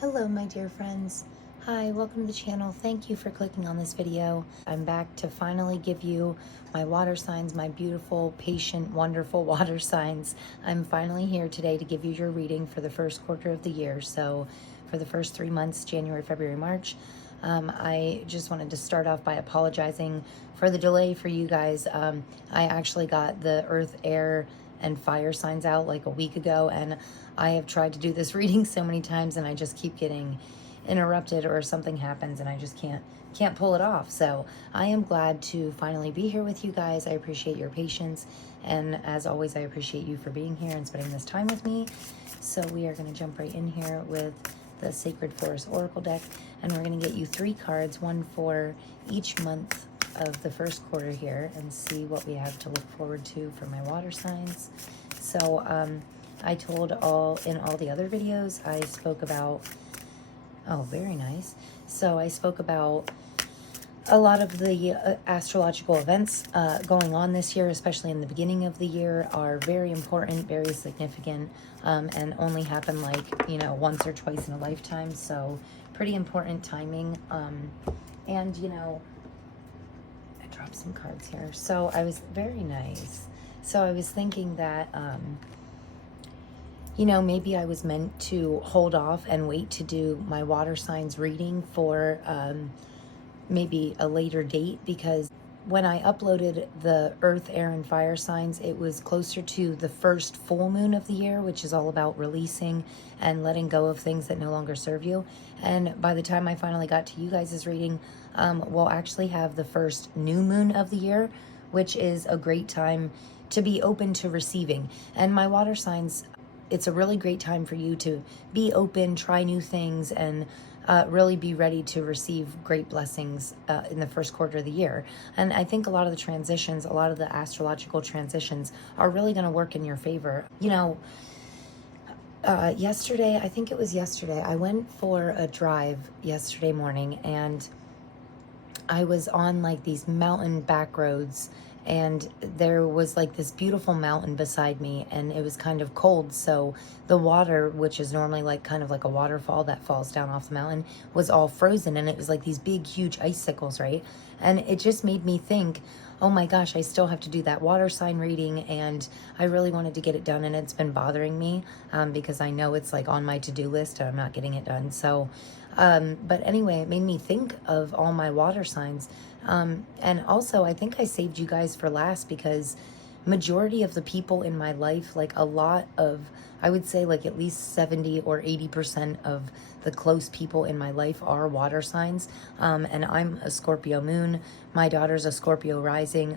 Hello, my dear friends. Hi, welcome to the channel. Thank you for clicking on this video. I'm back to finally give you my water signs, my beautiful, patient, wonderful water signs. I'm finally here today to give you your reading for the first quarter of the year. So for the first 3 months, January, February, March. I just wanted to start off by apologizing for the delay for you guys. I actually got the earth, air, and fire signs out like a week ago, and I have tried to do this reading so many times and I just keep getting interrupted or something happens and I just can't pull it off. So I am glad to finally be here with you guys. I appreciate your patience, and as always, I appreciate you for being here and spending this time with me. So we are going to jump right in here with the Sacred Forest Oracle deck, and we're going to get you 3 cards, one for each month of the first quarter here, and see what we have to look forward to for my water signs. So I told in all the other videos, I spoke about, oh, very nice. So I spoke about a lot of the astrological events going on this year, especially in the beginning of the year, are very important, very significant, and only happen once or twice in a lifetime. So pretty important timing. And I dropped some cards here. So I was very nice. So I was thinking that, maybe I was meant to hold off and wait to do my water signs reading for maybe a later date, because when I uploaded the earth, air, and fire signs, it was closer to the first full moon of the year, which is all about releasing and letting go of things that no longer serve you. And by the time I finally got to you guys' reading, we'll actually have the first new moon of the year, which is a great time to be open to receiving. And my water signs, it's a really great time for you to be open, try new things, and really be ready to receive great blessings in the first quarter of the year. And I think a lot of the transitions, a lot of the astrological transitions are really going to work in your favor. Yesterday, I think it was yesterday, I went for a drive yesterday morning, and I was on these mountain back roads, and there was this beautiful mountain beside me, and it was kind of cold, so the water, which is normally kind of like a waterfall that falls down off the mountain, was all frozen, and it was these big huge icicles, right? And it just made me think, oh my gosh, I still have to do that water sign reading, and I really wanted to get it done, and it's been bothering me because I know it's on my to-do list and I'm not getting it done. So but anyway, it made me think of all my water signs. And also, I think I saved you guys for last, because majority of the people in my life, a lot of, I would say at least 70 or 80% of the close people in my life are water signs. And I'm a Scorpio moon. My daughter's a Scorpio rising.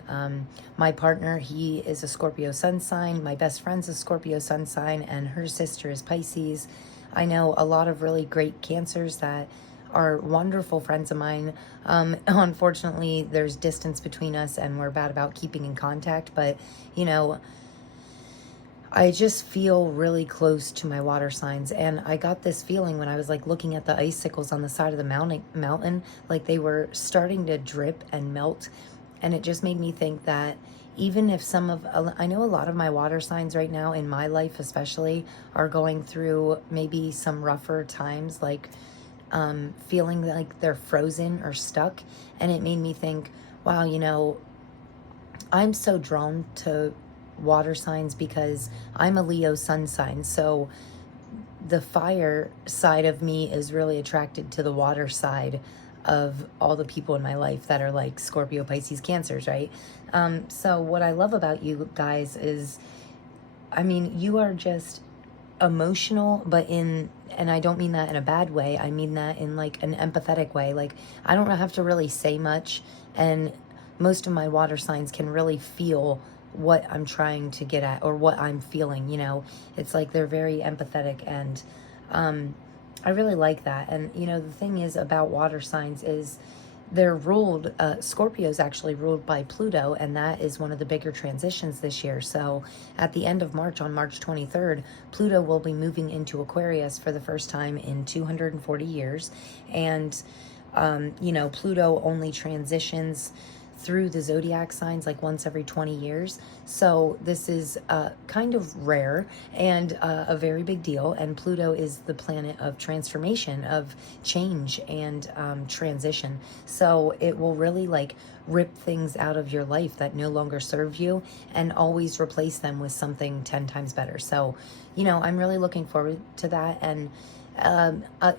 My partner, he is a Scorpio sun sign. My best friend's a Scorpio sun sign, and her sister is Pisces. I know a lot of really great Cancers that are wonderful friends of mine. Unfortunately, there's distance between us and we're bad about keeping in contact, but I just feel really close to my water signs. And I got this feeling when I was looking at the icicles on the side of the mountain, they were starting to drip and melt. And it just made me think that even if I know a lot of my water signs right now in my life especially are going through maybe some rougher times, feeling like they're frozen or stuck. And it made me think, wow, I'm so drawn to water signs because I'm a Leo sun sign. So the fire side of me is really attracted to the water side of all the people in my life that are Scorpio, Pisces, Cancers, right? So what I love about you guys is, you are just emotional, but and I don't mean that in a bad way. I mean that in an empathetic way. I don't have to really say much, and most of my water signs can really feel what I'm trying to get at or what I'm feeling. It's they're very empathetic, and I really like that. And the thing is about water signs is they're ruled, Scorpio's actually ruled by Pluto, and that is one of the bigger transitions this year. So at the end of March, on March 23rd, Pluto will be moving into Aquarius for the first time in 240 years. And, Pluto only transitions through the zodiac signs like once every 20 years. So this is kind of rare and a very big deal. And Pluto is the planet of transformation, of change and transition. So it will really like rip things out of your life that no longer serve you and always replace them with something 10 times better. So, you know, I'm really looking forward to that. And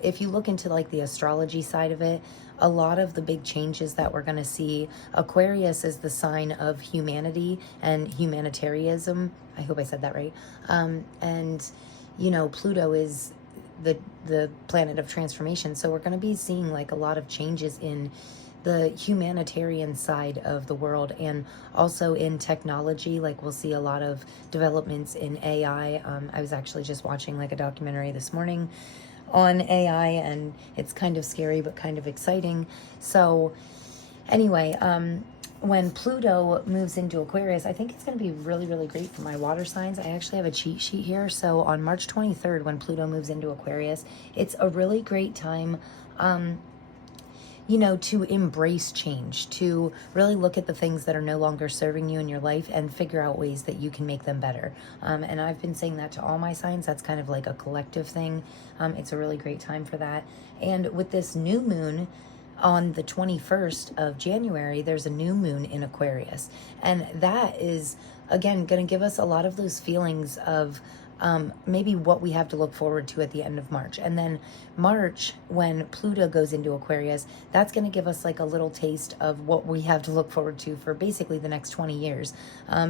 if you look into like the astrology side of it, a lot of the big changes that we're going to see, Aquarius is the sign of humanity and humanitarianism. I hope I said that right. And, you know, Pluto is the planet of transformation. So we're going to be seeing like a lot of changes in the humanitarian side of the world, and also in technology. Like we'll see a lot of developments in AI. I was actually just watching like a documentary this morning on AI, and it's kind of scary but kind of exciting. So anyway, when Pluto moves into Aquarius, I think it's going to be really, really great for my water signs. I actually have a cheat sheet here. So on March 23rd, when Pluto moves into Aquarius, it's a really great time, you know, to embrace change, to really look at the things that are no longer serving you in your life and figure out ways that you can make them better. And I've been saying that to all my signs. That's kind of like a collective thing. It's a really great time for that. And with this new moon on the 21st of January, there's a new moon in Aquarius. And that is, again, going to give us a lot of those feelings of maybe what we have to look forward to at the end of March. And then March, when Pluto goes into Aquarius, that's going to give us like a little taste of what we have to look forward to for basically the next 20 years,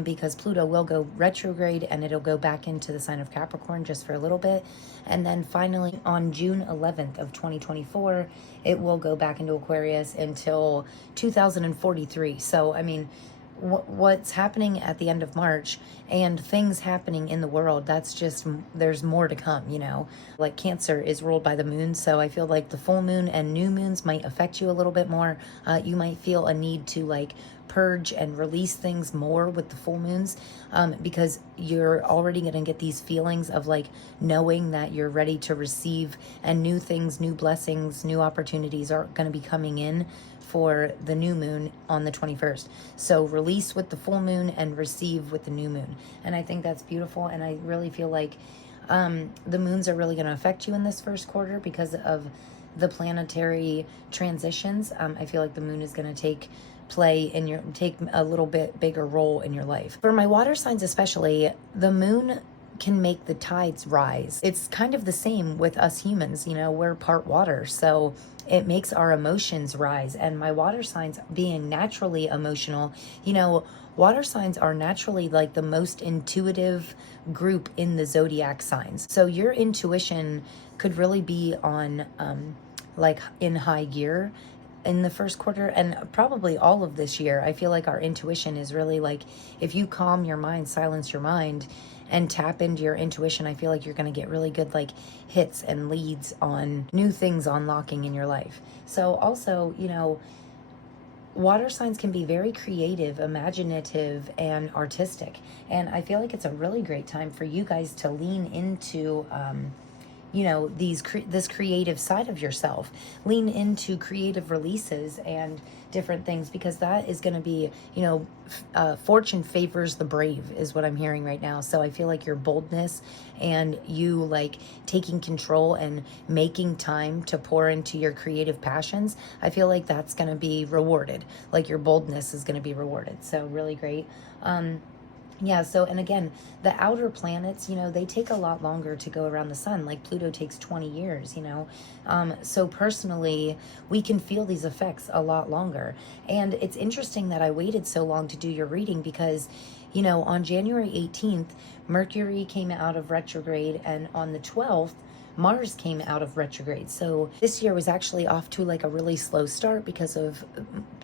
because Pluto will go retrograde and it'll go back into the sign of Capricorn just for a little bit. And then finally on June 11th of 2024, it will go back into Aquarius until 2043. So, I mean, what's happening at the end of March and things happening in the world, that's just, there's more to come, you know. Like Cancer is ruled by the moon, so I feel like the full moon and new moons might affect you a little bit more. You might feel a need to like purge and release things more with the full moons, because you're already going to get these feelings of like knowing that you're ready to receive, and new things, new blessings, new opportunities are going to be coming in for the new moon on the 21st. So release with the full moon and receive with the new moon. And I think that's beautiful. And I really feel like the moons are really going to affect you in this first quarter because of the planetary transitions. I feel like the moon is going to take a little bit bigger role in your life. For my water signs especially, the moon can make the tides rise. It's kind of the same with us humans, you know, we're part water, so it makes our emotions rise. And my water signs being naturally emotional, you know, water signs are naturally like the most intuitive group in the zodiac signs. So your intuition could really be on like in high gear in the first quarter, and probably all of this year. I feel like our intuition is really like, if you calm your mind, silence your mind, and tap into your intuition, I feel like you're going to get really good like hits and leads on new things unlocking in your life. So also, you know, water signs can be very creative, imaginative, and artistic. And I feel like it's a really great time for you guys to lean into you know, this creative side of yourself. Lean into creative releases and different things, because that is going to be, you know, fortune favors the brave is what I'm hearing right now. So I feel like your boldness and you like taking control and making time to pour into your creative passions, I feel like that's going to be rewarded. Like your boldness is going to be rewarded. So really great. Yeah, so, and again, the outer planets, you know, they take a lot longer to go around the sun. Like Pluto takes 20 years, you know. So personally, we can feel these effects a lot longer. And it's interesting that I waited so long to do your reading because, you know, on January 18th, Mercury came out of retrograde, and on the 12th, Mars came out of retrograde. So this year was actually off to like a really slow start because of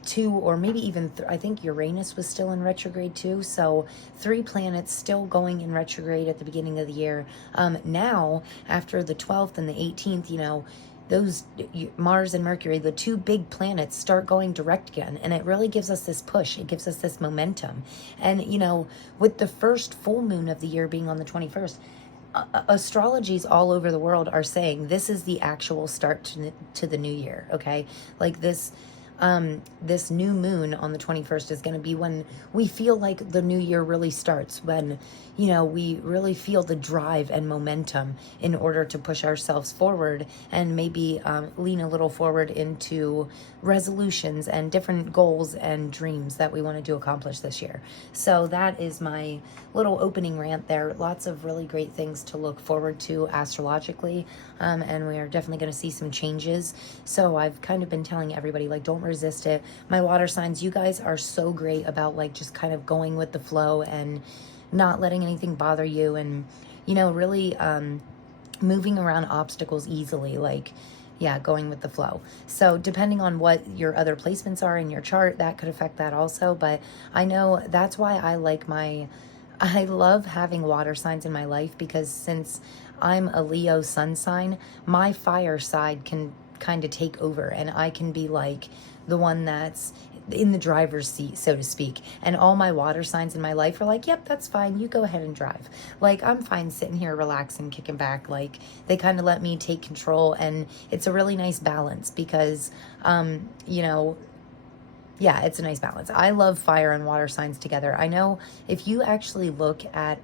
two, or maybe even I think Uranus was still in retrograde too. So 3 planets still going in retrograde at the beginning of the year. Now after the 12th and the 18th, you know, those Mars and Mercury, the 2 big planets, start going direct again. And it really gives us this push. It gives us this momentum. And, you know, with the first full moon of the year being on the 21st, astrologies all over the world are saying this is the actual start to the new year. Okay. Like this, this new moon on the 21st is going to be when we feel like the new year really starts, when, you know, we really feel the drive and momentum in order to push ourselves forward and maybe lean a little forward into resolutions and different goals and dreams that we wanted to accomplish this year. So that is my little opening rant there. Lots of really great things to look forward to astrologically, and we are definitely going to see some changes. So I've kind of been telling everybody, like, don't resist it. My water signs, you guys are so great about like just kind of going with the flow and not letting anything bother you, and, you know, really moving around obstacles easily, like, yeah, going with the flow. So depending on what your other placements are in your chart, that could affect that also. But I know that's why I love having water signs in my life, because since I'm a Leo sun sign, my fire side can kind of take over, and I can be like the one that's in the driver's seat, so to speak. And all my water signs in my life are like, yep, that's fine. You go ahead and drive. Like, I'm fine sitting here relaxing, kicking back. Like, they kind of let me take control, and it's a really nice balance because, you know, yeah, it's a nice balance. I love fire and water signs together. I know if you actually look at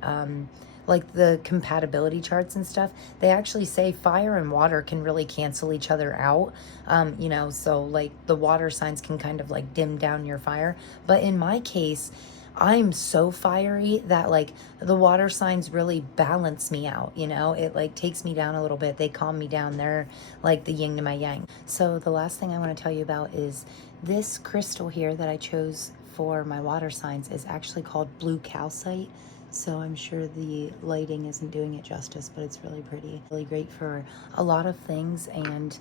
like the compatibility charts and stuff, they actually say fire and water can really cancel each other out. You know, so like the water signs can kind of like dim down your fire. But in my case, I'm so fiery that like the water signs really balance me out, you know? It like takes me down a little bit. They calm me down. They're like the yin to my yang. So the last thing I want to tell you about is this crystal here that I chose for my water signs is actually called blue calcite. So I'm sure the lighting isn't doing it justice, but it's really pretty. Really great for a lot of things. And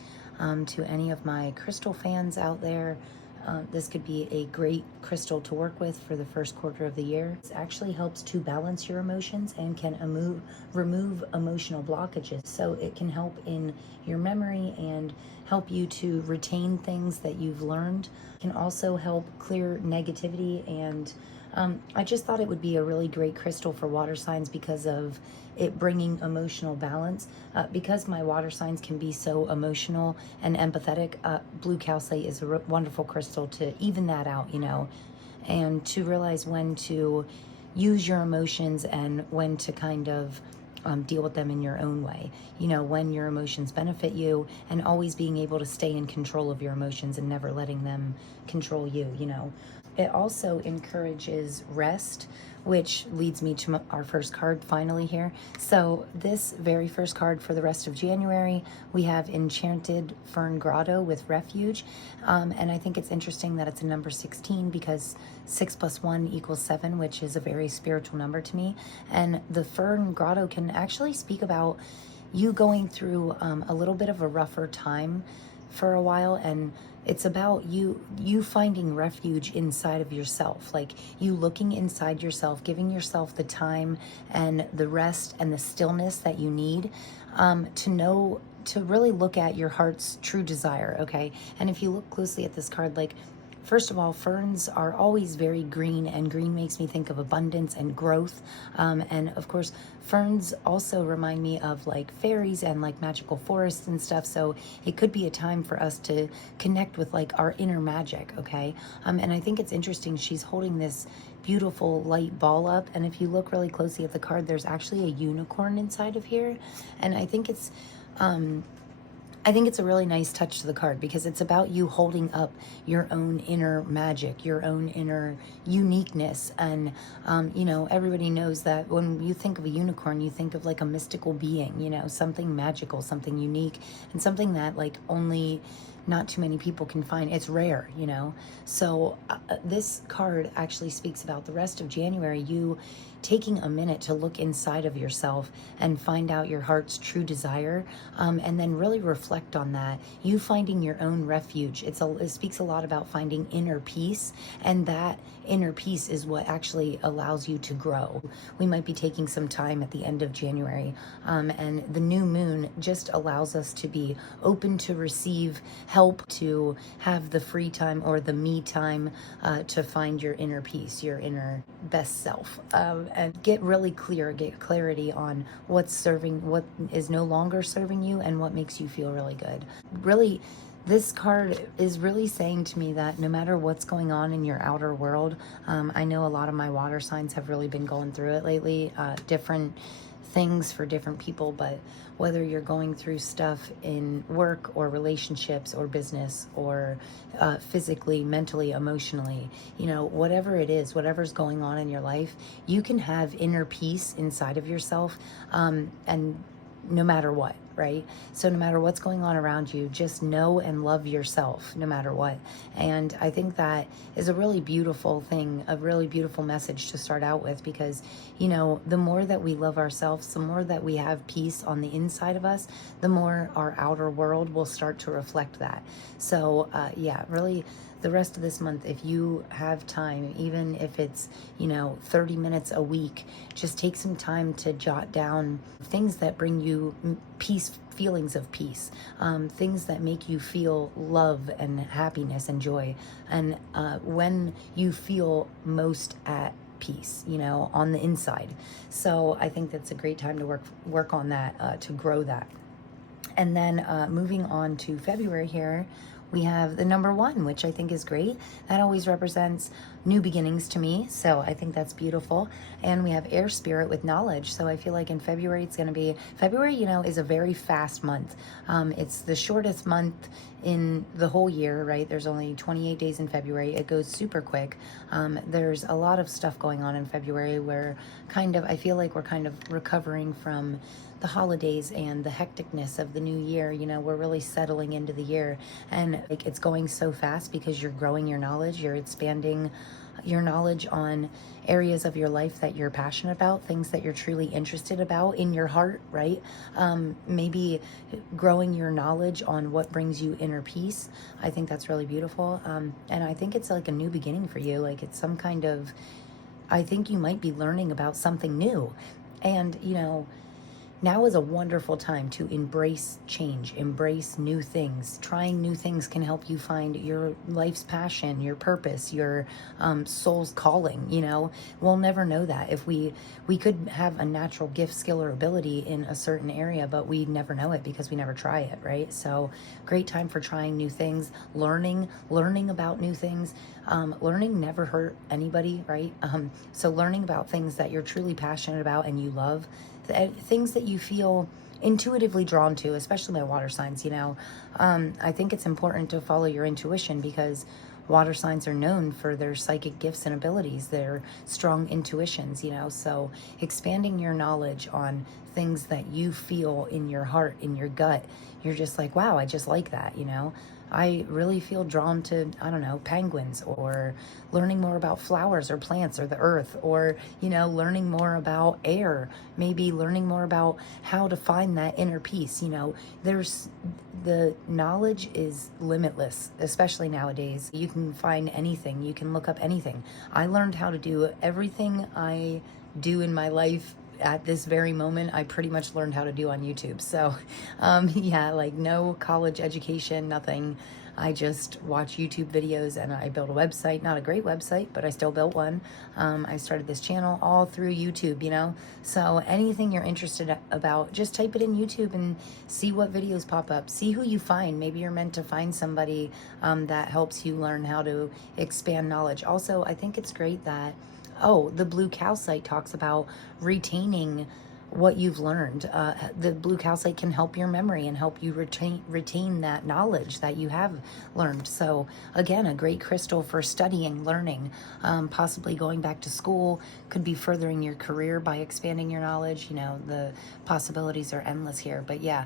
to any of my crystal fans out there, this could be a great crystal to work with for the first quarter of the year. It actually helps to balance your emotions and can remove emotional blockages. So it can help in your memory and help you to retain things that you've learned. It can also help clear negativity, and I just thought it would be a really great crystal for water signs because of it bringing emotional balance. Because my water signs can be so emotional and empathetic, blue calcite is a wonderful crystal to even that out, you know, and to realize when to use your emotions and when to kind of deal with them in your own way. You know, when your emotions benefit you, and always being able to stay in control of your emotions and never letting them control you, you know. It also encourages rest, which leads me to our first card finally here. So this very first card for the rest of January, we have Enchanted Fern Grotto with Refuge. And I think it's interesting that it's a number 16 because 6 + 1 = 7, which is a very spiritual number to me. And the Fern Grotto can actually speak about you going through a little bit of a rougher time for a while, and it's about you finding refuge inside of yourself, like you looking inside yourself, giving yourself the time and the rest and the stillness that you need to really look at your heart's true desire. Okay, and if you look closely at this card, like, first of all, ferns are always very green, and green makes me think of abundance and growth. And of course, ferns also remind me of like fairies and like magical forests and stuff. So it could be a time for us to connect with like our inner magic, okay? And I think it's interesting, she's holding this beautiful light ball up. And if you look really closely at the card, there's actually a unicorn inside of here. And I think it's a really nice touch to the card because it's about you holding up your own inner magic, your own inner uniqueness. And, you know, everybody knows that when you think of a unicorn, you think of like a mystical being, you know, something magical, something unique, and something that like only not too many people can find. It's rare, you know. So this card actually speaks about the rest of January, you taking a minute to look inside of yourself and find out your heart's true desire, and then really reflect on that. You finding your own refuge. It speaks a lot about finding inner peace, and that inner peace is what actually allows you to grow. We might be taking some time at the end of January, and the new moon just allows us to be open to receive help, to have the free time or the me time to find your inner peace, your inner best self, and get really clear, get clarity on what is no longer serving you and what makes you feel really good. Really, this card is really saying to me that no matter what's going on in your outer world, I know a lot of my water signs have really been going through it lately, different things for different people, but whether you're going through stuff in work or relationships or business or physically, mentally, emotionally, whatever it is, whatever's going on in your life, you can have inner peace inside of yourself, and no matter what, right? So no matter what's going on around you, just know and love yourself no matter what. And I think that is a really beautiful thing, a really beautiful message to start out with, because, the more that we love ourselves, the more that we have peace on the inside of us, the more our outer world will start to reflect that. So yeah, really, the rest of this month, if you have time, even if it's 30 minutes a week, just take some time to jot down things that bring you peace, feelings of peace, things that make you feel love and happiness and joy, and when you feel most at peace, on the inside. So I think that's a great time to work on that, to grow that. And then moving on to February here, we have the number 1, which I think is great. That always represents new beginnings to me, so I think that's beautiful. And we have air spirit with knowledge, so I feel like in February it's going to be, February, is a very fast month. It's the shortest month in the whole year, right? There's only 28 days in February. It goes super quick. There's a lot of stuff going on in February where I feel like we're kind of recovering from the holidays and the hecticness of the new year. We're really settling into the year, and it's going so fast because you're growing your knowledge, you're expanding your knowledge on areas of your life that you're passionate about, things that you're truly interested about in your heart, right? Maybe growing your knowledge on what brings you inner peace. I think that's really beautiful. And I think it's like a new beginning for you. Like it's some kind of, I think you might be learning about something new. And, now is a wonderful time to embrace change, embrace new things. Trying new things can help you find your life's passion, your purpose, your soul's calling. We'll never know that. If we could have a natural gift, skill, or ability in a certain area, but we never know it because we never try it, right? So great time for trying new things, learning about new things. Learning never hurt anybody, right? So learning about things that you're truly passionate about and you love, things that you feel intuitively drawn to, especially my water signs, I think it's important to follow your intuition, because water signs are known for their psychic gifts and abilities, their strong intuitions, so expanding your knowledge on things that you feel in your heart, in your gut, you're just like, wow, I just like that, I really feel drawn to, I don't know, penguins, or learning more about flowers or plants or the earth, or, learning more about air, maybe learning more about how to find that inner peace. The knowledge is limitless, especially nowadays. You can find anything, you can look up anything. I learned how to do everything I do in my life at this very moment. I pretty much learned how to do on YouTube. So yeah, like no college education, nothing. I just watch YouTube videos and I built a website, not a great website, but I still built one. I started this channel all through YouTube, so anything you're interested about, just type it in YouTube and see what videos pop up, see who you find. Maybe you're meant to find somebody that helps you learn how to expand knowledge. Also, I think it's great that the Blue Calcite talks about retaining what you've learned. The Blue Calcite can help your memory and help you retain that knowledge that you have learned. So again, a great crystal for studying, learning, possibly going back to school, could be furthering your career by expanding your knowledge. The possibilities are endless here. But yeah,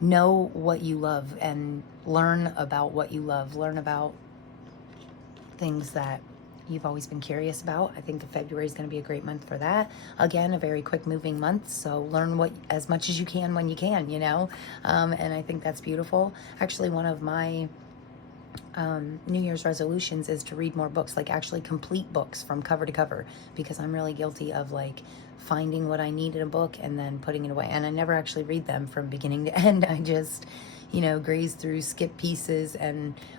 know what you love and learn about what you love. Learn about things that you've always been curious about. I think February is going to be a great month for that. Again, a very quick moving month, so learn as much as you can when you can, and I think that's beautiful. Actually, one of my New Year's resolutions is to read more books, like actually complete books from cover to cover, because I'm really guilty of like finding what I need in a book and then putting it away, and I never actually read them from beginning to end. I just graze through, skip pieces,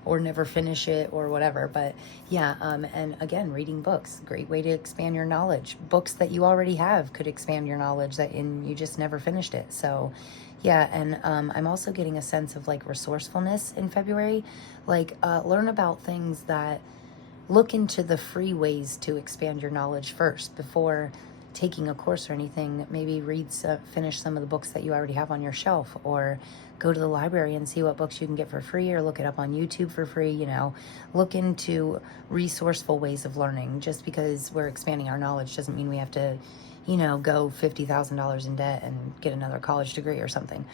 or never finish it or whatever. But yeah, and again, reading books, great way to expand your knowledge. Books that you already have could expand your knowledge and you just never finished it. So Yeah, and I'm also getting a sense of like resourcefulness in February. Like, learn about things that look into the free ways to expand your knowledge first before taking a course or anything. Maybe finish some of the books that you already have on your shelf, or go to the library and see what books you can get for free, or look it up on YouTube for free. Look into resourceful ways of learning. Just because we're expanding our knowledge doesn't mean we have to go $50,000 in debt and get another college degree or something.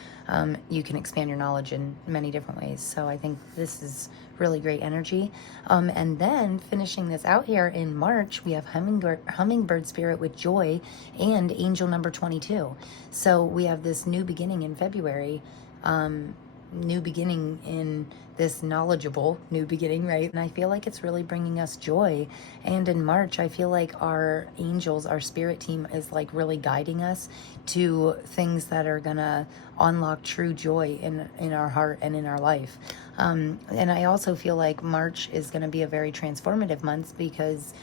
You can expand your knowledge in many different ways. So I think this is really great energy. And then finishing this out here in March, we have hummingbird spirit with joy and angel number 22. So we have this new beginning in February, new beginning in this knowledgeable new beginning, right? And I feel like it's really bringing us joy. And in March, I feel like our angels, our spirit team is like really guiding us to things that are gonna unlock true joy in our heart and in our life. And I also feel like March is gonna be a very transformative month because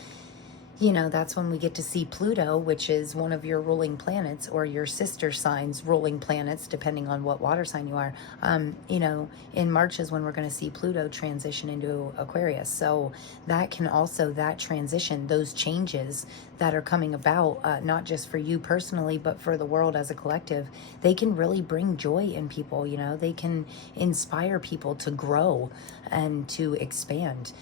that's when we get to see Pluto, which is one of your ruling planets, or your sister sign's ruling planets, depending on what water sign you are. In March is when we're going to see Pluto transition into Aquarius. So that transition, those changes that are coming about, not just for you personally, but for the world as a collective, they can really bring joy in people. They can inspire people to grow and to expand,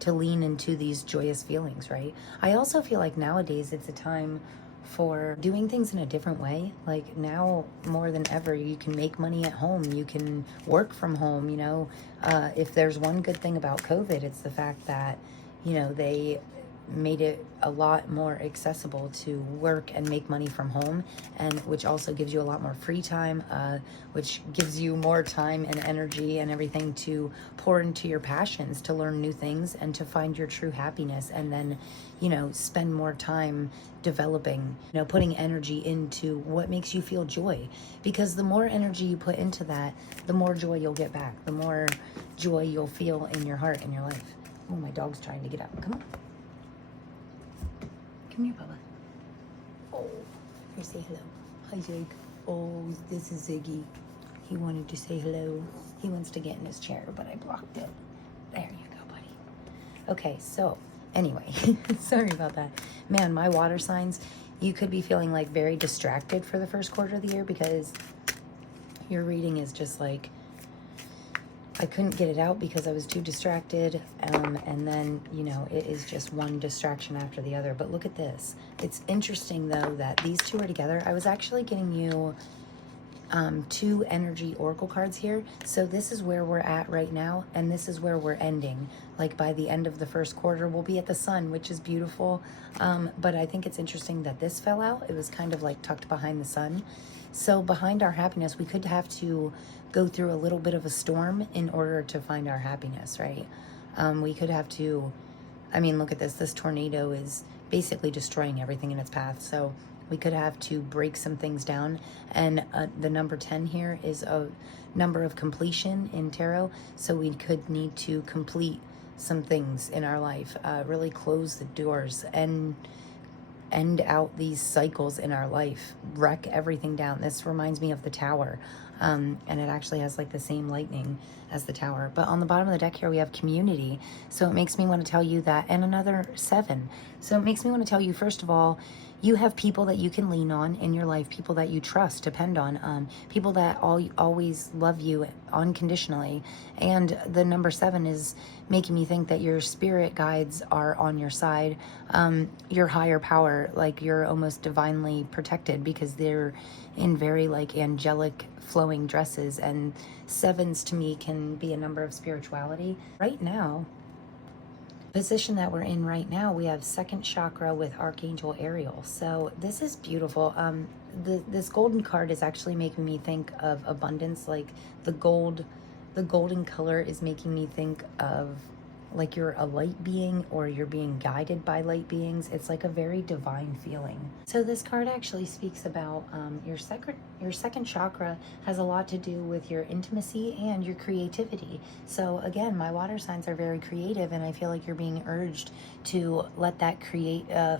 to lean into these joyous feelings, right? I also feel like nowadays it's a time for doing things in a different way. Like now more than ever, you can make money at home. You can work from home, if there's one good thing about COVID, it's the fact that, they made it a lot more accessible to work and make money from home, and which also gives you a lot more free time, which gives you more time and energy and everything to pour into your passions, to learn new things and to find your true happiness, and then spend more time developing, putting energy into what makes you feel joy, because the more energy you put into that, the more joy you'll get back, the more joy you'll feel in your heart and your life. Oh, my dog's trying to get up. Come on. Come here, Bubba. Oh, here, say hello. Hi, Zig. Oh, this is Ziggy. He wanted to say hello. He wants to get in his chair, but I blocked it. There you go, buddy. Okay, so anyway, sorry about that. Man, my water signs, you could be feeling like very distracted for the first quarter of the year because your reading is just like, I couldn't get it out because I was too distracted, and then, it is just one distraction after the other. But look at this. It's interesting, though, that these two are together. I was actually getting you two energy oracle cards here. So this is where we're at right now, and this is where we're ending. Like by the end of the first quarter, we'll be at the sun, which is beautiful. But I think it's interesting that this fell out. It was kind of like tucked behind the sun. So behind our happiness, we could have to go through a little bit of a storm in order to find our happiness, right? We could have to, look at this. This tornado is basically destroying everything in its path. So we could have to break some things down. And the number 10 here is a number of completion in tarot. So we could need to complete some things in our life, really close the doors and end out these cycles in our life, wreck everything down. This reminds me of the tower, and it actually has like the same lightning as the tower. But on the bottom of the deck here, we have community. So it makes me want to tell you that, and another 7. So it makes me want to tell you, first of all, you have people that you can lean on in your life, people that you trust, depend on, people that always love you unconditionally. And the number 7 is making me think that your spirit guides are on your side, your higher power, like you're almost divinely protected because they're in very like angelic flowing dresses. And 7s to me can be a number of spirituality. Right now, position that we're in right now, we have 2nd chakra with Archangel Ariel. So this is beautiful. This golden card is actually making me think of abundance. Like the golden color is making me think of like you're a light being or you're being guided by light beings. It's like a very divine feeling. So this card actually speaks about your second chakra has a lot to do with your intimacy and your creativity. So again, my water signs are very creative, and I feel like you're being urged to let that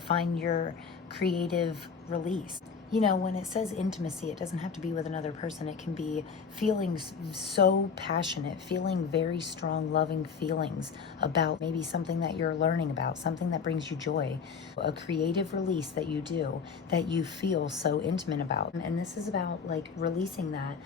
find your creative release. you know, when it says intimacy, it doesn't have to be with another person. It can be feeling so passionate, feeling very strong, loving feelings about maybe something that you're learning about, something that brings you joy, a creative release that you do that you feel so intimate about. And this is about like releasing that.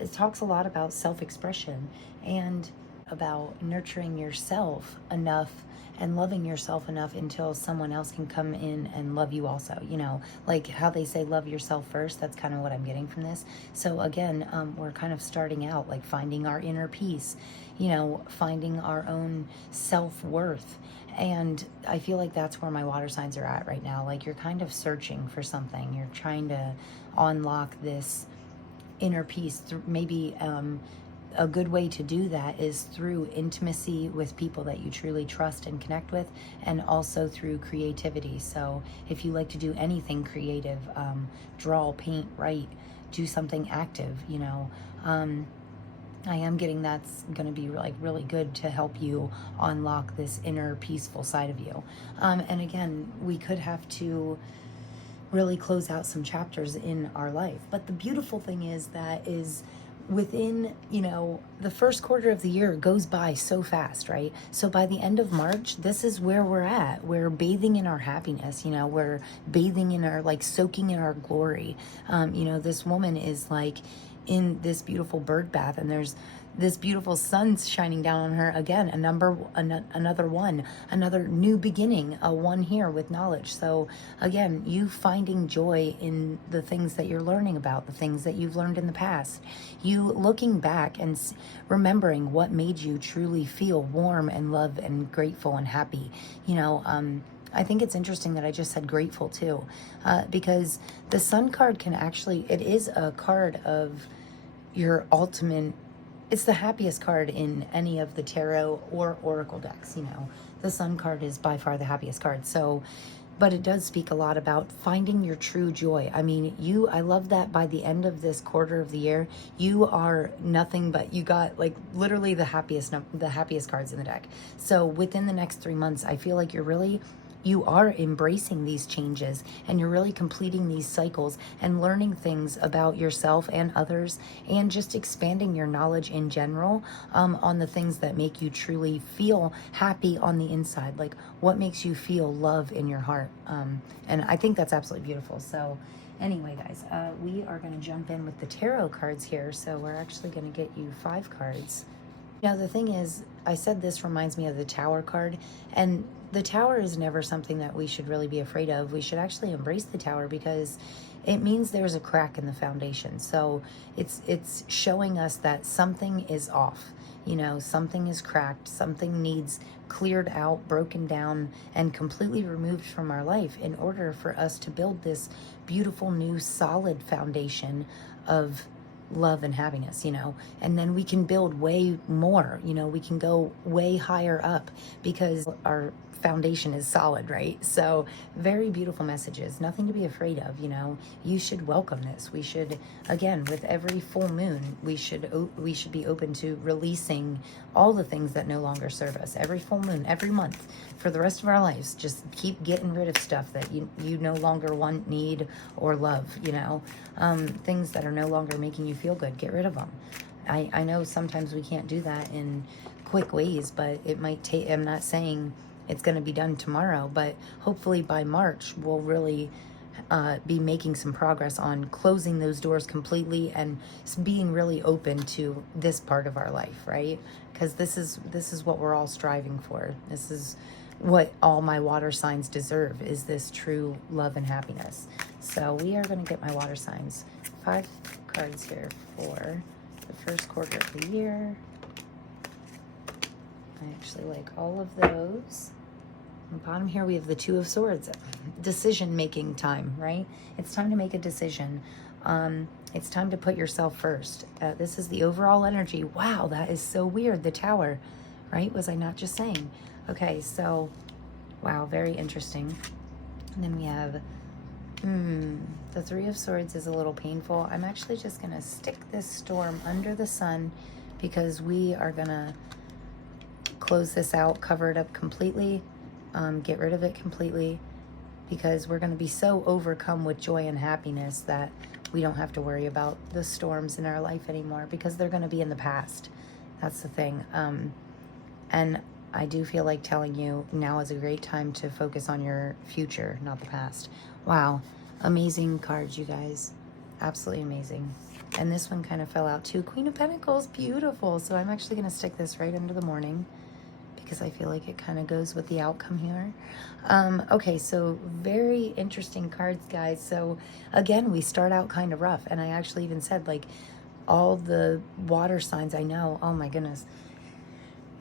It talks a lot about self-expression and about nurturing yourself enough and loving yourself enough until someone else can come in and love you also, you know, like how they say love yourself first. That's kind of what I'm getting from this. So again, we're kind of starting out like finding our inner peace, you know, finding our own self-worth. And I feel like that's where my water signs are at right now. Like you're kind of searching for something. You're trying to unlock this inner peace through maybe a good way to do that is through intimacy with people that you truly trust and connect with, and also through creativity. So if you like to do anything creative, draw, paint, write, do something active, you know, I am getting that's going to be like really good to help you unlock this inner peaceful side of you. And again, we could have to really close out some chapters in our life. But the beautiful thing is that is within, you know, the first quarter of the year goes by so fast, right? So by the end of March, this is where we're at. We're bathing in our happiness, you know, we're bathing in our, like soaking in our glory. You know, this woman is like in this beautiful bird bath, and there's this beautiful sun shining down on her again, another new beginning, a one here with knowledge. So again, you finding joy in the things that you're learning about, the things that you've learned in the past, you looking back and remembering what made you truly feel warm and love and grateful and happy, you know. I think it's interesting that I just said grateful too, because the sun card can actually, it is a card of your ultimate, it's the happiest card in any of the tarot or oracle decks, you know. The sun card is by far the happiest card. So, but it does speak a lot about finding your true joy. I mean, I love that by the end of this quarter of the year, you are nothing but, you got like literally the happiest cards in the deck. So within the next 3 months, I feel like you are embracing these changes, and you're really completing these cycles and learning things about yourself and others, and just expanding your knowledge in general, on the things that make you truly feel happy on the inside, like what makes you feel love in your heart. And I think that's absolutely beautiful. So anyway, guys, we are going to jump in with the tarot cards here. So we're actually going to get you 5 cards. Now, the thing is, I said this reminds me of the Tower card, and the Tower is never something that we should really be afraid of. We should actually embrace the Tower because it means there's a crack in the foundation. So it's showing us that something is off. You know, something is cracked, something needs cleared out, broken down, and completely removed from our life in order for us to build this beautiful, new, solid foundation of love and happiness, you know. And then we can build way more, you know, we can go way higher up because our foundation is solid, right? So very beautiful messages, nothing to be afraid of, you know. You should welcome this. We should, again, with every full moon, we should be open to releasing all the things that no longer serve us. Every full moon, every month, for the rest of our lives, just keep getting rid of stuff that you no longer want, need, or love, you know. Things that are no longer making you feel good, get rid of them. I know sometimes we can't do that in quick ways, but it might take, I'm not saying it's going to be done tomorrow, but hopefully by March we'll really be making some progress on closing those doors completely and being really open to this part of our life, right? Because this is what we're all striving for. This is what all my water signs deserve, is this true love and happiness. So we are going to get my water signs 5 cards here for the first quarter of the year. I actually like all of those. On the bottom here we have the 2 of Swords, decision making time, right? It's time to make a decision. It's time to put yourself first. This is the overall energy. Wow, that is so weird. The Tower, right? Was I not just saying? Okay, so wow, very interesting. And then we have the 3 of Swords is a little painful. I'm actually just gonna stick this storm under the sun because we are gonna close this out, cover it up completely, get rid of it completely, because we're going to be so overcome with joy and happiness that we don't have to worry about the storms in our life anymore, because they're going to be in the past. That's the thing. And I do feel like telling you now is a great time to focus on your future, not the past. Wow. Amazing cards, you guys. Absolutely amazing. And this one kind of fell out too. Queen of Pentacles, beautiful. So I'm actually going to stick this right into the morning, because I feel like it kind of goes with the outcome here. Okay, so very interesting cards, guys. So again, we start out kind of rough. And I actually even said, like, all the water signs I know, oh my goodness,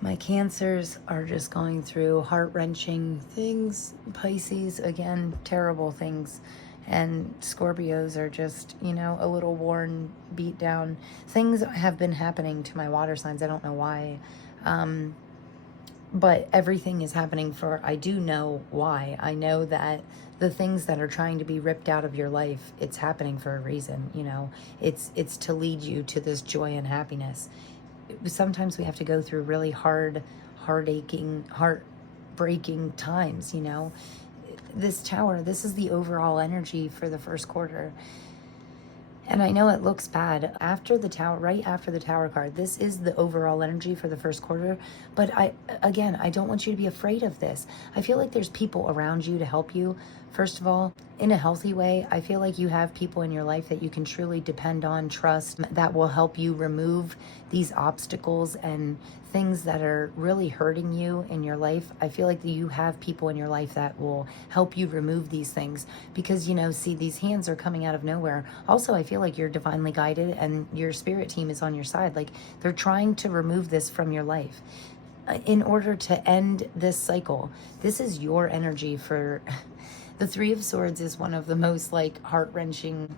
my Cancers are just going through heart-wrenching things. Pisces, again, terrible things. And Scorpios are just, you know, a little worn, beat down. Things have been happening to my water signs. I don't know why. But everything is happening for, I do know why. I know that the things that are trying to be ripped out of your life, it's happening for a reason, you know. It's to lead you to this joy and happiness. Sometimes we have to go through really heartbreaking times, you know. This Tower, this is the overall energy for the first quarter. And I know it looks bad after the Tower, right after the Tower card. This is the overall energy for the first quarter. But I don't want you to be afraid of this. I feel like there's people around you to help you. First of all, in a healthy way, I feel like you have people in your life that you can truly depend on, trust, that will help you remove these obstacles and things that are really hurting you in your life. I feel like you have people in your life that will help you remove these things, because, you know, see, these hands are coming out of nowhere. Also, I feel like you're divinely guided and your spirit team is on your side. Like, they're trying to remove this from your life in order to end this cycle. This is your energy for... The Three of Swords is one of the most, like, heart-wrenching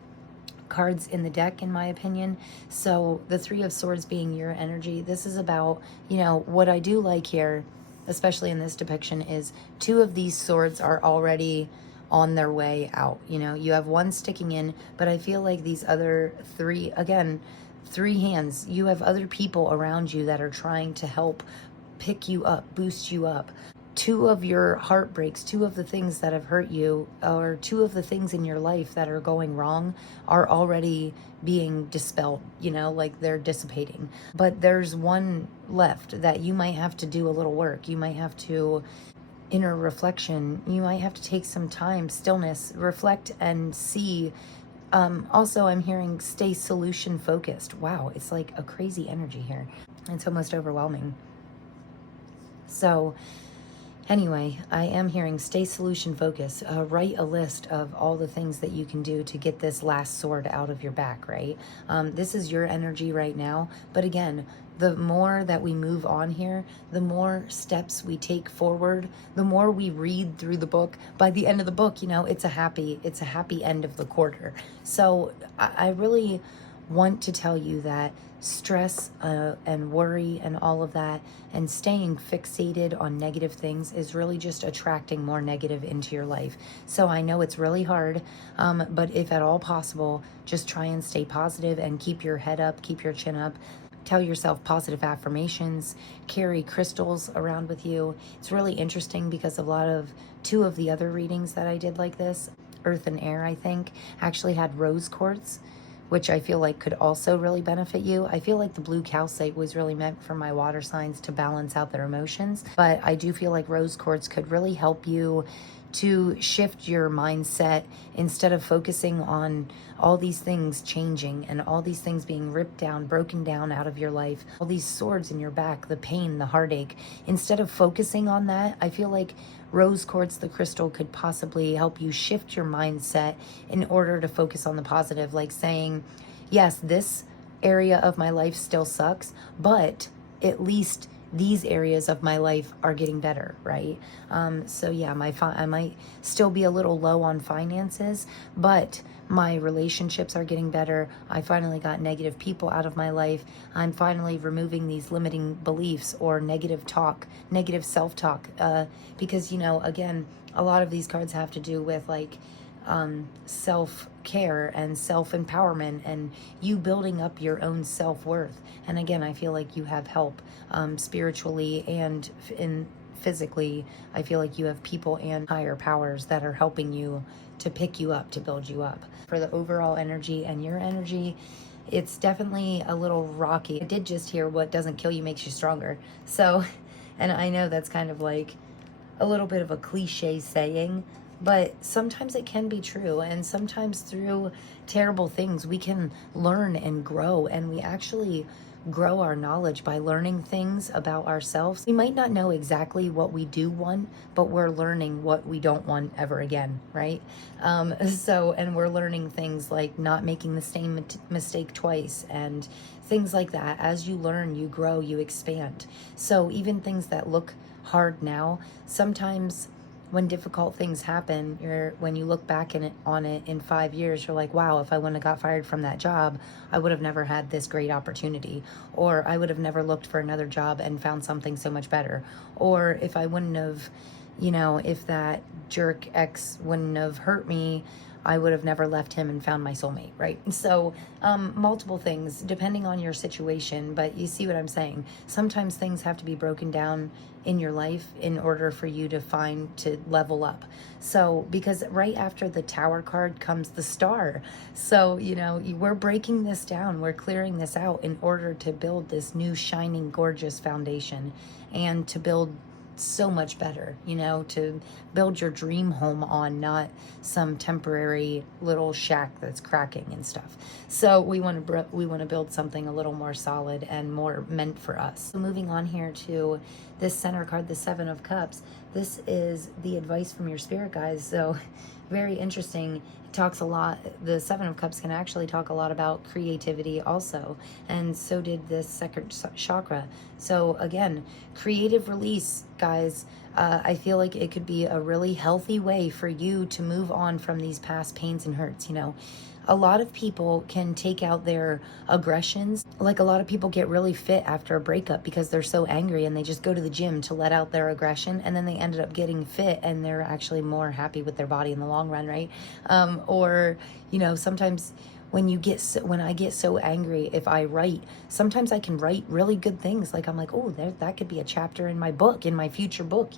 cards in the deck, in my opinion. So the Three of Swords being your energy, this is about, you know, what I do like here, especially in this depiction, is two of these swords are already on their way out. You know, you have one sticking in, but I feel like these other three, again, three hands, you have other people around you that are trying to help pick you up, boost you up. Two of your heartbreaks, two of the things that have hurt you, or two of the things in your life that are going wrong are already being dispelled, you know, like they're dissipating. But there's one left that you might have to do a little work. You might have to inner reflection. You might have to take some time, stillness, reflect and see. Also, I'm hearing stay solution focused. Wow, it's like a crazy energy here. It's almost overwhelming. So anyway, I am hearing stay solution focused. Write a list of all the things that you can do to get this last sword out of your back, right? This is your energy right now. But again, the more that we move on here, the more steps we take forward, the more we read through the book. By the end of the book, you know, it's a happy end of the quarter. So I really want to tell you that stress and worry and all of that and staying fixated on negative things is really just attracting more negative into your life. So I know it's really hard, but if at all possible, just try and stay positive and keep your head up, keep your chin up. Tell yourself positive affirmations, carry crystals around with you. It's really interesting because two of the other readings that I did like this, Earth and Air, I think, actually had rose quartz, which I feel like could also really benefit you. I feel like the blue calcite was really meant for my water signs to balance out their emotions, but I do feel like rose quartz could really help you to shift your mindset instead of focusing on all these things changing and all these things being ripped down, broken down out of your life, all these swords in your back, the pain, the heartache. Instead of focusing on that, I feel like rose quartz, the crystal, could possibly help you shift your mindset in order to focus on the positive, like saying, yes, this area of my life still sucks, but at least these areas of my life are getting better, right? So yeah, I might still be a little low on finances, but my relationships are getting better. I finally got negative people out of my life. I'm finally removing these limiting beliefs or negative talk, negative self-talk, because, you know, again, a lot of these cards have to do with like self-care and self-empowerment and you building up your own self-worth. And again, I feel like you have help spiritually and physically, I feel like you have people and higher powers that are helping you to pick you up, to build you up. For the overall energy and your energy, it's definitely a little rocky. I did just hear what doesn't kill you makes you stronger. So, and I know that's kind of like a little bit of a cliche saying, but sometimes it can be true. And sometimes through terrible things, we can learn and grow, and we actually grow our knowledge by learning things about ourselves. We might not know exactly what we do want, but we're learning what we don't want ever again, right? And we're learning things like not making the same mistake twice and things like that. As you learn, you grow, you expand. So even things that look hard now, sometimes when difficult things happen, when you look back on it in 5 years, you're like, wow, if I wouldn't have got fired from that job, I would have never had this great opportunity, or I would have never looked for another job and found something so much better, or if I wouldn't have, if that jerk ex wouldn't have hurt me, I would have never left him and found my soulmate, right? So multiple things depending on your situation, but you see what I'm saying. Sometimes things have to be broken down in your life in order for you to level up. So because right after the Tower card comes the Star. So, we're breaking this down. We're clearing this out in order to build this new shining, gorgeous foundation and to build so much better, to build your dream home on, not some temporary little shack that's cracking and stuff. So we want to build something a little more solid and more meant for us. So moving on here to this center card, the Seven of Cups. This is the advice from your spirit guides. So very interesting. It talks a lot. The Seven of Cups can actually talk a lot about creativity also, and so did this second chakra. So again, creative release, guys. I feel like it could be a really healthy way for you to move on from these past pains and hurts. A lot of people can take out their aggressions. Like a lot of people get really fit after a breakup because they're so angry and they just go to the gym to let out their aggression, and then they ended up getting fit and they're actually more happy with their body in the long run, right? Or sometimes when I get so angry, if I write, sometimes I can write really good things. Like I'm like, oh, that could be a chapter in my book, in my future book,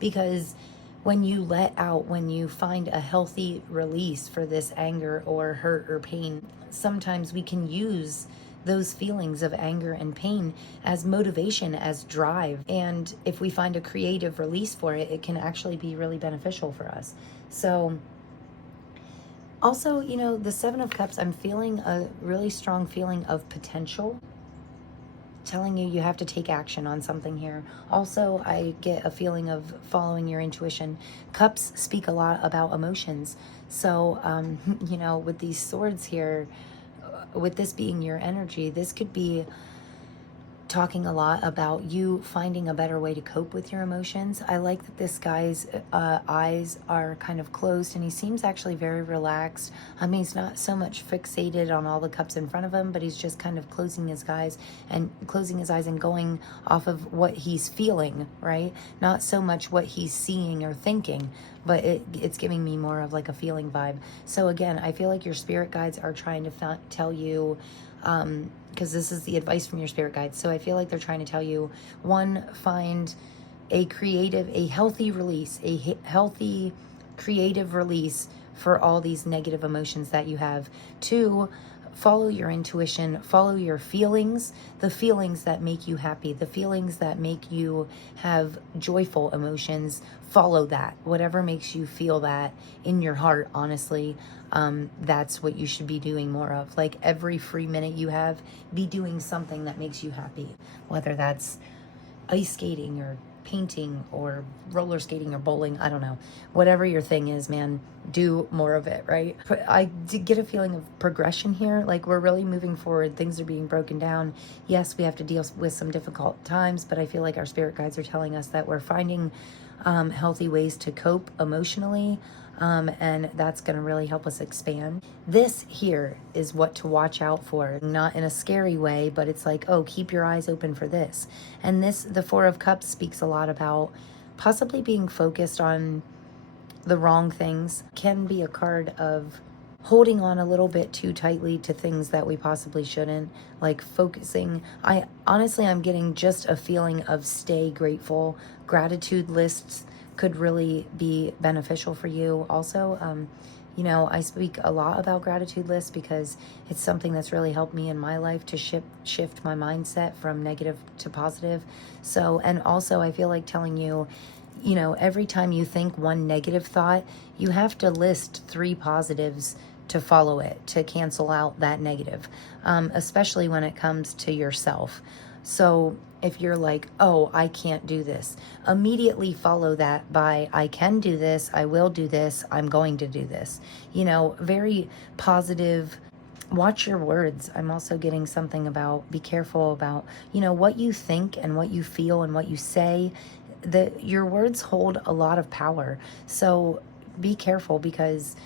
because when you let out, when you find a healthy release for this anger or hurt or pain, sometimes we can use those feelings of anger and pain as motivation, as drive. And if we find a creative release for it, it can actually be really beneficial for us. So also, the Seven of Cups, I'm feeling a really strong feeling of potential, telling you have to take action on something here. Also, I get a feeling of following your intuition. Cups speak a lot about emotions. So, with these swords here, with this being your energy, this could be talking a lot about you finding a better way to cope with your emotions. I like that this guy's eyes are kind of closed and he seems actually very relaxed. He's not so much fixated on all the cups in front of him, but he's just kind of closing his eyes and going off of what he's feeling, right? Not so much what he's seeing or thinking, but it's giving me more of like a feeling vibe. So again, I feel like your spirit guides are trying to tell you, because this is the advice from your spirit guides. So I feel like they're trying to tell you, one, find a healthy release, a healthy, creative release for all these negative emotions that you have. Two, follow your intuition, follow your feelings, the feelings that make you happy, the feelings that make you have joyful emotions. Follow that. Whatever makes you feel that in your heart, honestly, that's what you should be doing more of. Like every free minute you have, be doing something that makes you happy, whether that's ice skating or painting or roller skating or bowling. I don't know, whatever your thing is, man, do more of it, right? I did get a feeling of progression here. Like we're really moving forward. Things are being broken down. Yes, we have to deal with some difficult times, but I feel like our spirit guides are telling us that we're finding healthy ways to cope emotionally, and that's going to really help us expand. This here is what to watch out for, not in a scary way, but it's like, oh, keep your eyes open for this. And the Four of Cups speaks a lot about possibly being focused on the wrong things. Can be a card of holding on a little bit too tightly to things that we possibly shouldn't, like focusing. I'm getting just a feeling of stay grateful. Gratitude lists could really be beneficial for you. Also, I speak a lot about gratitude lists because it's something that's really helped me in my life to shift my mindset from negative to positive. So, and also I feel like telling you, every time you think one negative thought, you have to list 3 positives to follow it, to cancel out that negative, especially when it comes to yourself. So if you're like, oh, I can't do this, immediately follow that by, I can do this, I will do this, I'm going to do this. Very positive. Watch your words. I'm also getting something about be careful about, what you think and what you feel and what you say. Your words hold a lot of power. So be careful, because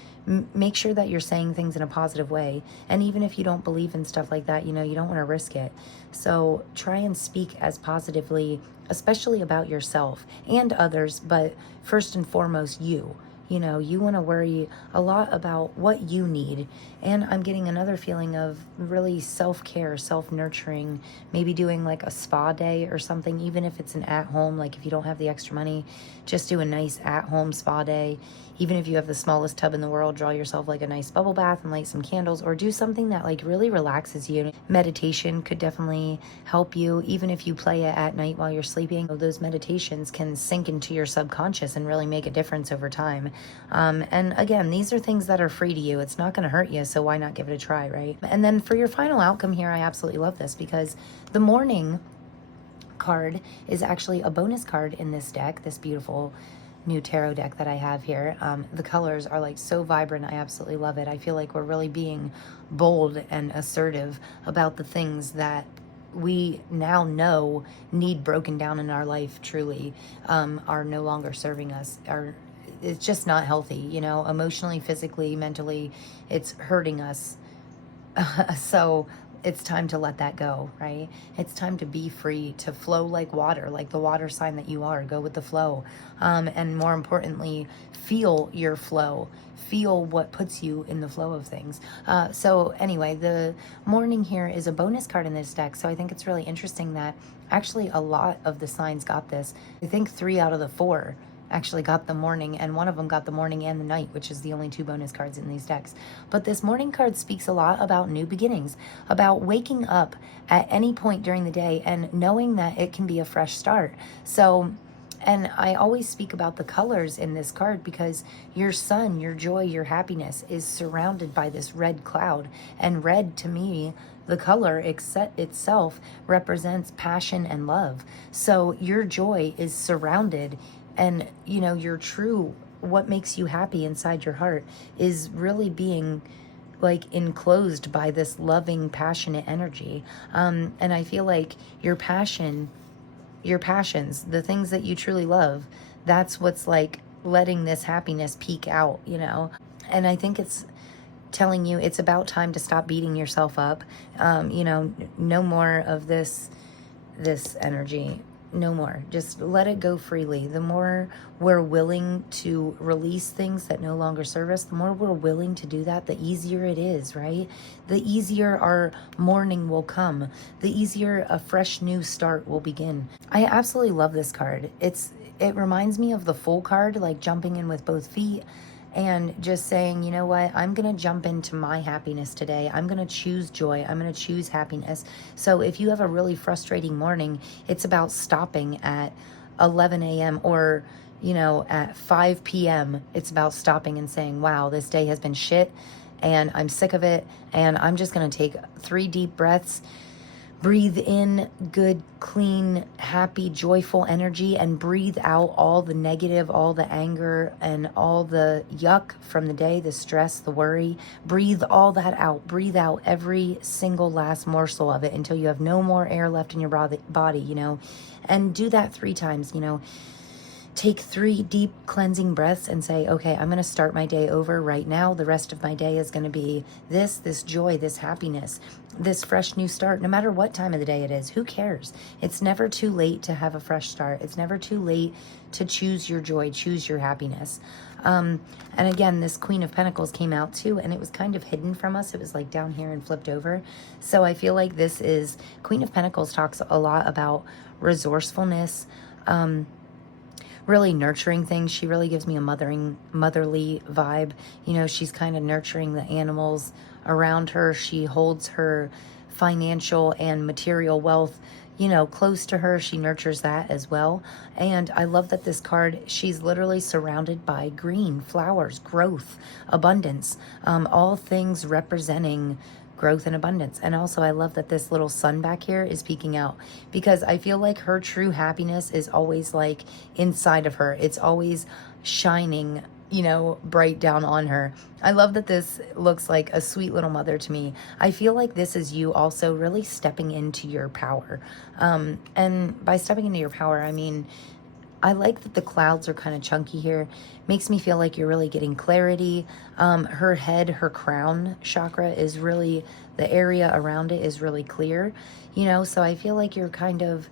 make sure that you're saying things in a positive way. And even if you don't believe in stuff like that, you don't want to risk it. So try and speak as positively, especially about yourself and others, but first and foremost, you. You want to worry a lot about what you need. And I'm getting another feeling of really self-care, self-nurturing, maybe doing like a spa day or something, even if it's an at-home, like if you don't have the extra money, just do a nice at-home spa day. Even if you have the smallest tub in the world, draw yourself like a nice bubble bath and light some candles, or do something that like really relaxes you. Meditation could definitely help you, even if you play it at night while you're sleeping. Those meditations can sink into your subconscious and really make a difference over time. And again, these are things that are free to you. It's not going to hurt you, so why not give it a try, right? And then for your final outcome here, I absolutely love this, because the morning card is actually a bonus card in this deck, this beautiful new tarot deck that I have here. The colors are like so vibrant. I absolutely love it. I feel like we're really being bold and assertive about the things that we now know need broken down in our life, truly, are no longer serving us, it's just not healthy, emotionally, physically, mentally, it's hurting us. So it's time to let that go, right? It's time to be free, to flow like water, like the water sign that you are. Go with the flow. And more importantly, feel your flow. Feel what puts you in the flow of things. So anyway, the morning here is a bonus card in this deck. So I think it's really interesting that actually a lot of the signs got this. I think 3 out of the 4 actually got the morning, and one of them got the morning and the night, which is the only 2 bonus cards in these decks. But this morning card speaks a lot about new beginnings, about waking up at any point during the day and knowing that it can be a fresh start. So, and I always speak about the colors in this card, because your sun, your joy, your happiness is surrounded by this red cloud. And red, to me, the color itself represents passion and love. So your joy is surrounded, and your true, what makes you happy inside your heart is really being like enclosed by this loving, passionate energy. And I feel like your passions, the things that you truly love, that's what's like letting this happiness peek out, and I think it's telling you it's about time to stop beating yourself up. No more of this energy. No more. Just let it go freely. The more we're willing to release things that no longer serve us, the more we're willing to do that, the easier it is, right? The easier our morning will come. The easier a fresh new start will begin. I absolutely love this card. It reminds me of the Fool card, like jumping in with both feet and just saying, you know what, I'm going to jump into my happiness today. I'm going to choose joy. I'm going to choose happiness. So if you have a really frustrating morning, it's about stopping at 11 a.m. or, at 5 p.m. It's about stopping and saying, wow, this day has been shit and I'm sick of it. And I'm just going to take 3 deep breaths, breathe in good, clean, happy, joyful energy, and breathe out all the negative, all the anger, and all the yuck from the day, the stress, the worry. Breathe all that out. Breathe out every single last morsel of it until you have no more air left in your body, and do that 3 times, take 3 deep cleansing breaths and say, okay, I'm going to start my day over right now. The rest of my day is going to be this joy, this happiness, this fresh new start, no matter what time of the day it is. Who cares? It's never too late to have a fresh start. It's never too late to choose your joy, choose your happiness. And again, this Queen of Pentacles came out too, and it was kind of hidden from us. It was like down here and flipped over. So I feel like this is, Queen of Pentacles talks a lot about resourcefulness, really nurturing things. She really gives me a motherly vibe. You know, she's kind of nurturing the animals around her. She holds her financial and material wealth, you know, close to her. She nurtures that as well. And I love that this card, she's literally surrounded by green flowers, growth, abundance, all things representing growth and abundance. And also I love that this little sun back here is peeking out, because I feel like her true happiness is always like inside of her. It's always shining, you know, bright down on her. I love that this looks like a sweet little mother to me. I feel like this is you also really stepping into your power. And by stepping into your power, I mean, I like that the clouds are kind of chunky here. Makes me feel like you're really getting clarity. Her head, her crown chakra is really, the area around it is really clear, you know, so I feel like you're kind of,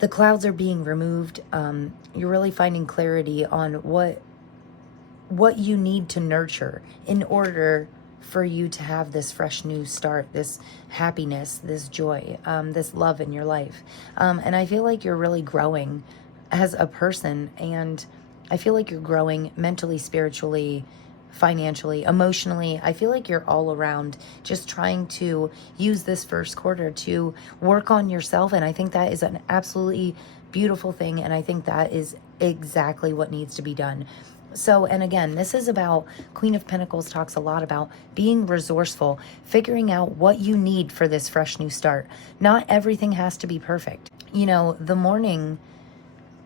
the clouds are being removed. You're really finding clarity on what you need to nurture in order for you to have this fresh new start, this happiness, this joy, this love in your life. And I feel like you're really growing as a person, and I feel like you're growing mentally, spiritually, financially, emotionally. I feel like you're all around just trying to use this first quarter to work on yourself, and I think that is an absolutely beautiful thing, and I think that is exactly what needs to be done. So, and again, this is about, Queen of Pentacles talks a lot about being resourceful, figuring out what you need for this fresh new start. Not everything has to be perfect. You know, the morning,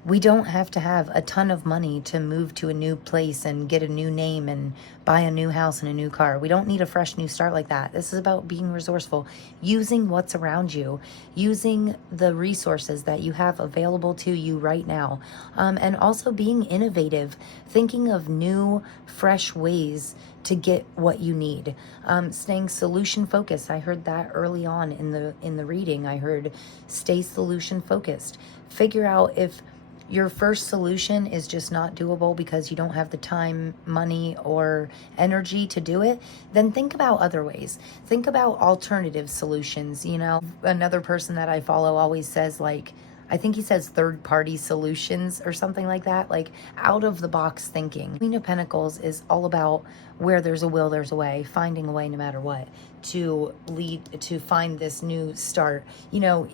we don't have to have a ton of money to move to a new place and get a new name and buy a new house and a new car. We don't need a fresh new start like that. This is about being resourceful, using what's around you, using the resources that you have available to you right now, and also being innovative, thinking of new, fresh ways to get what you need. Staying solution focused. I heard that early on in the reading. I heard stay solution focused. Figure out if your first solution is just not doable because you don't have the time, money, or energy to do it, then think about other ways. Think about alternative solutions. You know, another person that I follow always says, like, I think he says third-party solutions or something like that, like out of the box thinking. Queen of Pentacles is all about where there's a will, there's a way, finding a way no matter what to lead, to find this new start. You know,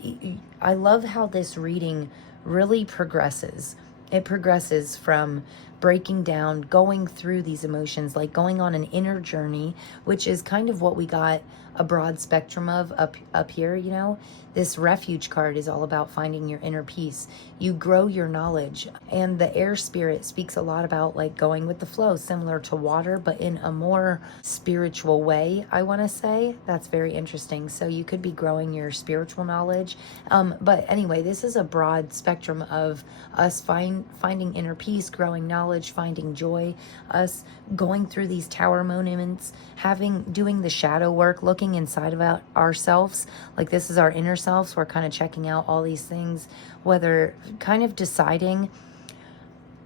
I love how this reading really progresses. It progresses from breaking down, going through these emotions, like going on an inner journey, which is kind of what we got a broad spectrum of up here, you know. This refuge card is all about finding your inner peace. You grow your knowledge, and the air spirit speaks a lot about like going with the flow, similar to water, but in a more spiritual way, I want to say. That's very interesting. So you could be growing your spiritual knowledge. But anyway, this is a broad spectrum of us finding inner peace, growing knowledge, finding joy, us going through these tower moments, doing the shadow work, looking inside of ourselves. Like this is our inner selves. We're kind of checking out all these things, whether kind of deciding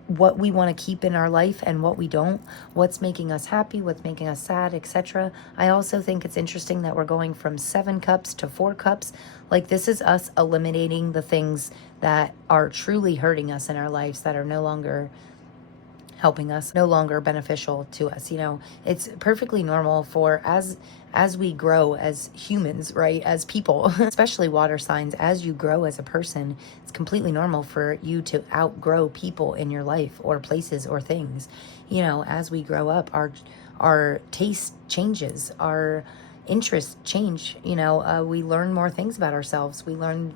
what we want to keep in our life and what we don't, what's making us happy, what's making us sad, etc. I also think it's interesting that we're going from 7 cups to 4 cups. Like this is us eliminating the things that are truly hurting us in our lives, that are no longer helping us, no longer beneficial to us. You know, it's perfectly normal for as we grow as humans, right, as people, especially water signs, as you grow as a person, it's completely normal for you to outgrow people in your life or places or things. You know, as we grow up, our taste changes, our interests change. You know, we learn more things about ourselves. We learn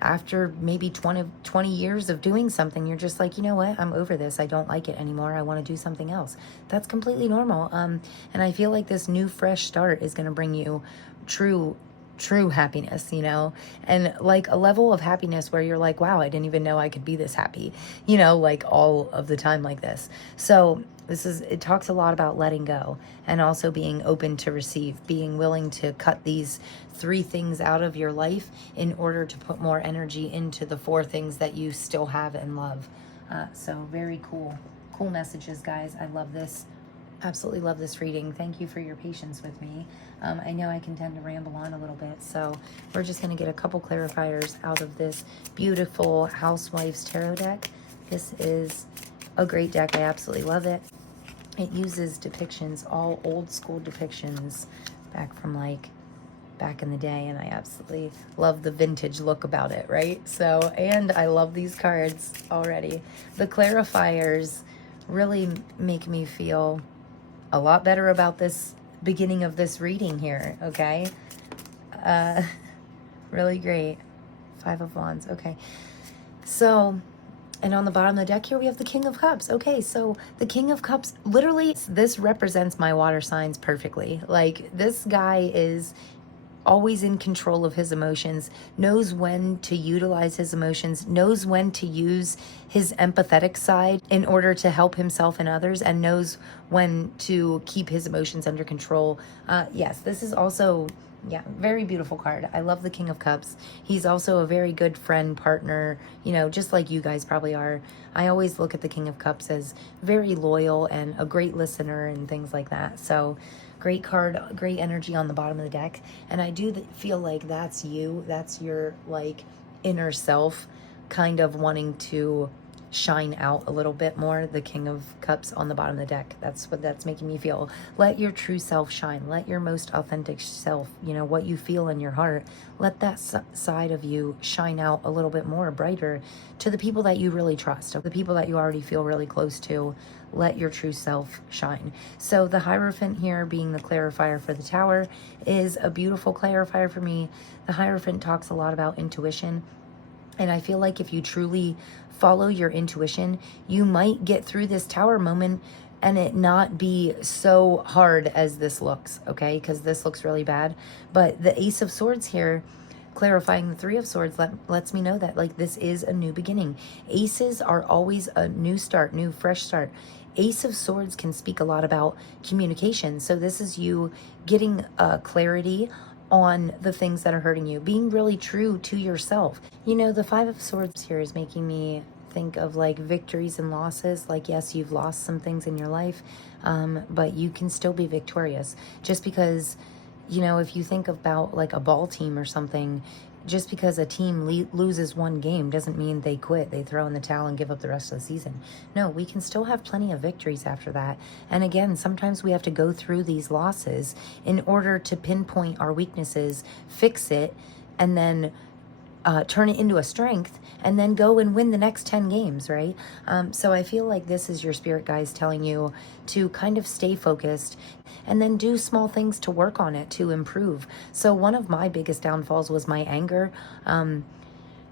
after maybe 20 years of doing something, you're just like, you know what, I'm over this. I don't like it anymore. I want to do something else. That's completely normal. And I feel like this new fresh start is going to bring you true true happiness, you know, and like a level of happiness where you're like, wow, I didn't even know I could be this happy, you know, like all of the time like this. So it talks a lot about letting go and also being open to receive, being willing to cut these 3 things out of your life in order to put more energy into the 4 things that you still have and love. So very cool. Cool messages, guys. I love this. Absolutely love this reading. Thank you for your patience with me. I know I can tend to ramble on a little bit, so we're just going to get a couple clarifiers out of this beautiful Housewife's Tarot deck. This is a great deck. I absolutely love it. It uses depictions, all old school depictions back from like back in the day, and I absolutely love the vintage look about it, right? So, and I love these cards already. The clarifiers really make me feel a lot better about this beginning of this reading here, okay? Really great. 5 of Wands, okay. So, and on the bottom of the deck here, we have the King of Cups. Okay, so the King of Cups, literally, this represents my water signs perfectly. Like, this guy is always in control of his emotions, knows when to utilize his emotions, knows when to use his empathetic side in order to help himself and others, and knows when to keep his emotions under control. Yes, this is also, yeah, very beautiful card. I love the King of Cups. He's also a very good friend, partner, you know, just like you guys probably are. I always look at the King of Cups as very loyal and a great listener and things like that. So great card, great energy on the bottom of the deck. And I do feel like that's you. That's your like inner self kind of wanting to shine out a little bit more. The King of Cups on the bottom of the deck. That's what that's making me feel. Let your true self shine. Let your most authentic self, you know, what you feel in your heart, let that side of you shine out a little bit more, brighter to the people that you really trust, the people that you already feel really close to. Let your true self shine. So the Hierophant here, being the clarifier for the Tower, is a beautiful clarifier for me. The Hierophant talks a lot about intuition, and I feel like if you truly follow your intuition, you might get through this Tower moment and it not be so hard as this looks, okay? Because this looks really bad. But the Ace of Swords here, clarifying the 3 of Swords, lets me know that like this is a new beginning. Aces are always a new start, new fresh start. Ace of Swords can speak a lot about communication. So this is you getting clarity on the things that are hurting you, being really true to yourself. You know, the 5 of Swords here is making me think of like victories and losses. Like, yes, you've lost some things in your life, but you can still be victorious. Just because, you know, if you think about like a ball team or something, just because a team loses one game doesn't mean they quit, they throw in the towel and give up the rest of the season. No, we can still have plenty of victories after that. And again, sometimes we have to go through these losses in order to pinpoint our weaknesses, fix it, and then turn it into a strength, and then go and win the next 10 games, right? So I feel like this is your spirit guides telling you to kind of stay focused and then do small things to work on it, to improve. So one of my biggest downfalls was my anger.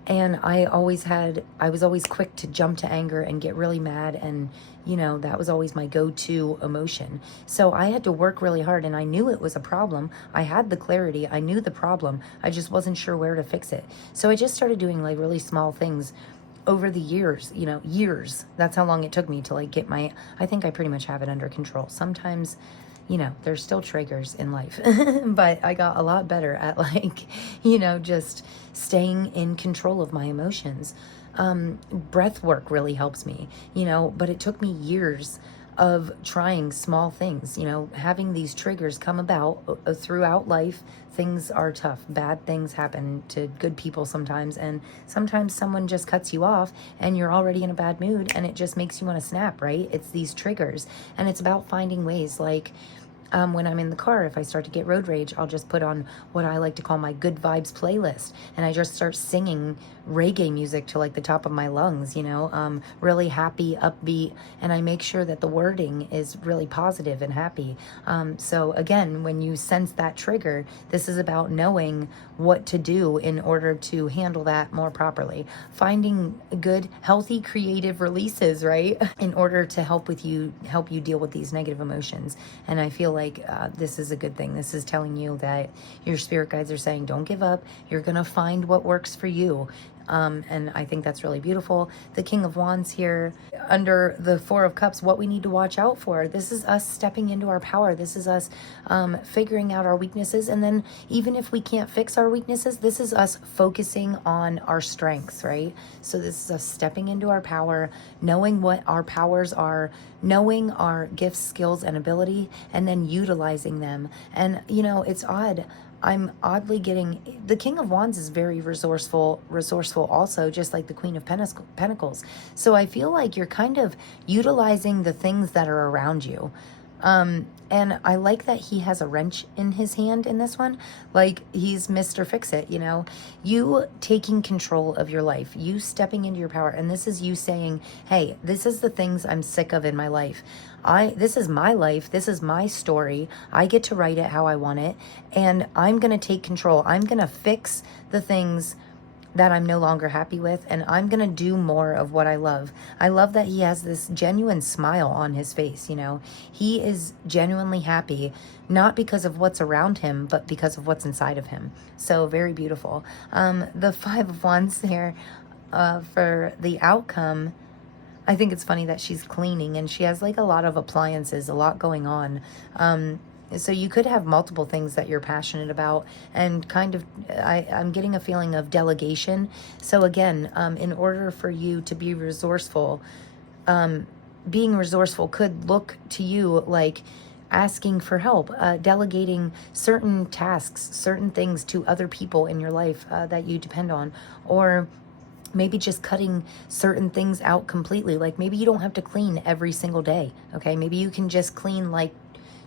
And I was always quick to jump to anger and get really mad. And, you know, that was always my go-to emotion. So I had to work really hard, and I knew it was a problem. I had the clarity. I knew the problem. I just wasn't sure where to fix it. So I just started doing like really small things over the years, you know, years. That's how long it took me to like get I think I pretty much have it under control. Sometimes, you know, there's still triggers in life, but I got a lot better at like, you know, just staying in control of my emotions. Breath work really helps me, you know, but it took me years of trying small things, you know, having these triggers come about throughout life. Things are tough. Bad things happen to good people sometimes. And sometimes someone just cuts you off and you're already in a bad mood and it just makes you want to snap, right? It's these triggers. And it's about finding ways like, when I'm in the car, if I start to get road rage, I'll just put on what I like to call my good vibes playlist. And I just start singing reggae music to like the top of my lungs, you know, really happy, upbeat. And I make sure that the wording is really positive and happy. So again, when you sense that trigger, this is about knowing what to do in order to handle that more properly. Finding good, healthy, creative releases, right? In order to help you deal with these negative emotions. And I feel like this is a good thing. This is telling you that your spirit guides are saying, don't give up. You're going to find what works for you. And I think that's really beautiful. The King of Wands here under the Four of Cups, what we need to watch out for. This is us stepping into our power. This is us figuring out our weaknesses. And then even if we can't fix our weaknesses, this is us focusing on our strengths, right? So this is us stepping into our power, knowing what our powers are, knowing our gifts, skills, and ability, and then utilizing them. And, you know, it's odd. I'm oddly getting, the King of Wands is very resourceful also, just like the Queen of Pentacles. So I feel like you're kind of utilizing the things that are around you. And I like that he has a wrench in his hand in this one. Like he's Mr. Fix-It, you know, you taking control of your life, you stepping into your power. And this is you saying, hey, this is the things I'm sick of in my life. This is my life. This is my story. I get to write it how I want it. And I'm going to take control. I'm going to fix the things that I'm no longer happy with, and I'm going to do more of what I love. I love that he has this genuine smile on his face, you know. He is genuinely happy, not because of what's around him, but because of what's inside of him. So very beautiful. The Five of Wands here for the outcome, I think it's funny that she's cleaning and she has like a lot of appliances, a lot going on. So you could have multiple things that you're passionate about, and kind of, I'm getting a feeling of delegation. So again, in order for you to be resourceful, being resourceful could look to you like asking for help, delegating certain tasks, certain things to other people in your life that you depend on, or maybe just cutting certain things out completely. Like maybe you don't have to clean every single day, okay? Maybe you can just clean like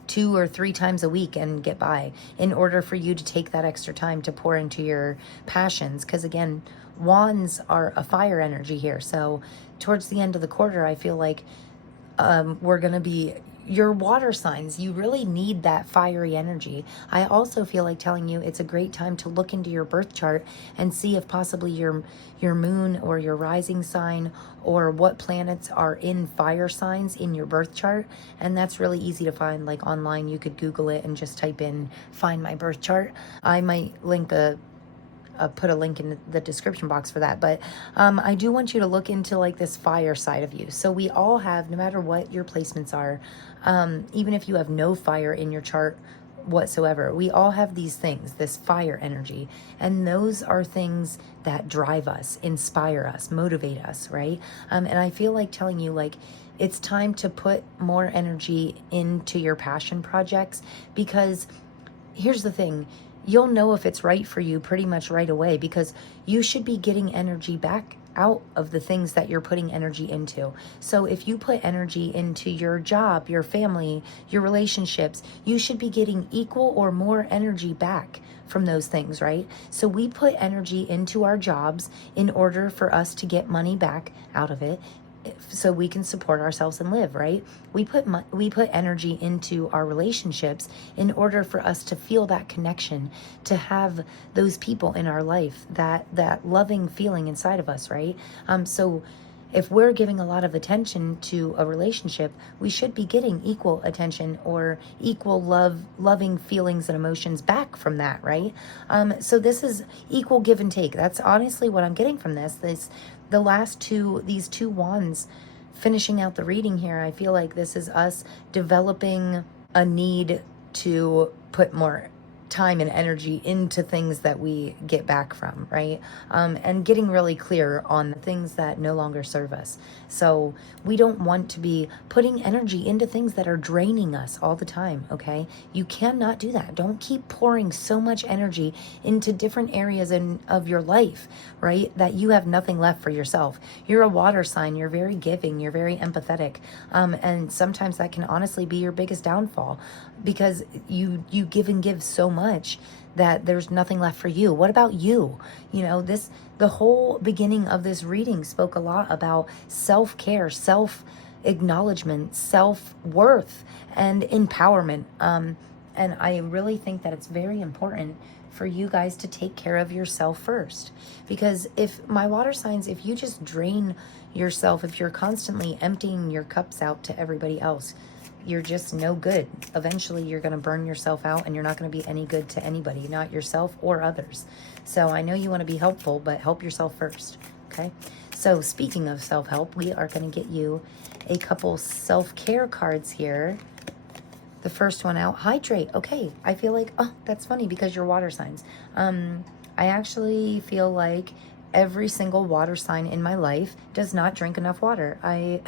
2 or 3 times a week and get by, in order for you to take that extra time to pour into your passions. Because again, wands are a fire energy here. So towards the end of the quarter, I feel like we're going to be, your water signs, you really need that fiery energy. I also feel like telling you it's a great time to look into your birth chart and see if possibly your moon or your rising sign or what planets are in fire signs in your birth chart. And that's really easy to find. Like online, you could Google it and just type in find my birth chart. I might link put a link in the description box for that. But I do want you to look into like this fire side of you. So we all have, no matter what your placements are, even if you have no fire in your chart whatsoever, we all have these things, this fire energy. And those are things that drive us, inspire us, motivate us, right? And I feel like telling you, like, it's time to put more energy into your passion projects, because here's the thing. You'll know if it's right for you pretty much right away, because you should be getting energy back out of the things that you're putting energy into. So if you put energy into your job, your family, your relationships, you should be getting equal or more energy back from those things, right? So we put energy into our jobs in order for us to get money back out of it, so we can support ourselves and live, right? We put energy into our relationships in order for us to feel that connection, to have those people in our life, that loving feeling inside of us, right? So if we're giving a lot of attention to a relationship, we should be getting equal attention or equal loving feelings and emotions back from that, right? So this is equal give and take. That's honestly what I'm getting from this. These two wands finishing out the reading here, I feel like this is us developing a need to put more time and energy into things that we get back from, right? And getting really clear on the things that no longer serve us. So we don't want to be putting energy into things that are draining us all the time, okay? You cannot do that. Don't keep pouring so much energy into different areas of your life, right, that you have nothing left for yourself. You're a water sign. You're very giving. You're very empathetic. And sometimes that can honestly be your biggest downfall, because you give and give so much that there's nothing left for you. What about you? You know, the whole beginning of this reading spoke a lot about self-care, self-acknowledgement, self-worth, and empowerment. And I really think that it's very important for you guys to take care of yourself first. Because if my water signs, if you just drain yourself, if you're constantly emptying your cups out to everybody else, you're just no good. Eventually, you're going to burn yourself out and you're not going to be any good to anybody, not yourself or others. So I know you want to be helpful, but help yourself first, okay? So speaking of self-help, we are going to get you a couple self-care cards here. The first one out, hydrate. Okay, I feel like, oh, that's funny because you're water signs. I actually feel like every single water sign in my life does not drink enough water. I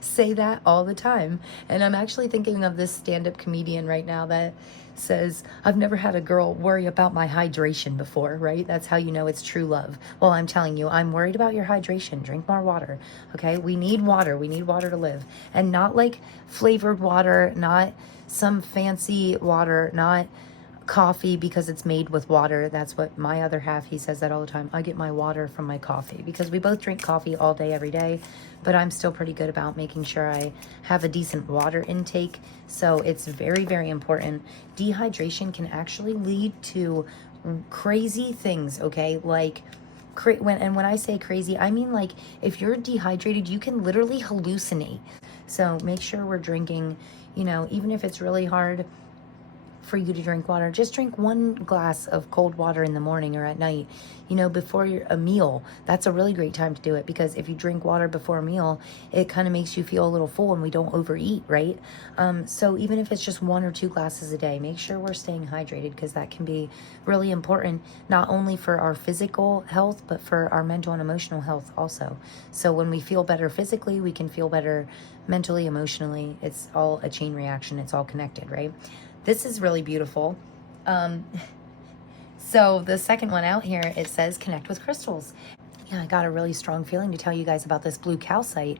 say that all the time. And I'm actually thinking of this stand-up comedian right now that says, I've never had a girl worry about my hydration before, right? That's how you know it's true love. Well, I'm telling you, I'm worried about your hydration. Drink more water, okay? We need water. We need water to live. And not like flavored water, not some fancy water, not coffee because it's made with water. That's what my other half, he says that all the time. I get my water from my coffee because we both drink coffee all day, every day, but I'm still pretty good about making sure I have a decent water intake. So it's very, very important. Dehydration can actually lead to crazy things, okay? Like when I say crazy, I mean like if you're dehydrated, you can literally hallucinate. So make sure we're drinking, you know, even if it's really hard for you to drink water, just drink 1 glass of cold water in the morning or at night, you know, before a meal. That's a really great time to do it, because if you drink water before a meal, it kind of makes you feel a little full and we don't overeat, right? So even if it's just 1 or 2 glasses a day, make sure we're staying hydrated, because that can be really important, not only for our physical health, but for our mental and emotional health also. So when we feel better physically, we can feel better mentally, emotionally. It's all a chain reaction. It's all connected, right? This is really beautiful. So the second one out here, it says connect with crystals. Yeah, I got a really strong feeling to tell you guys about this blue calcite.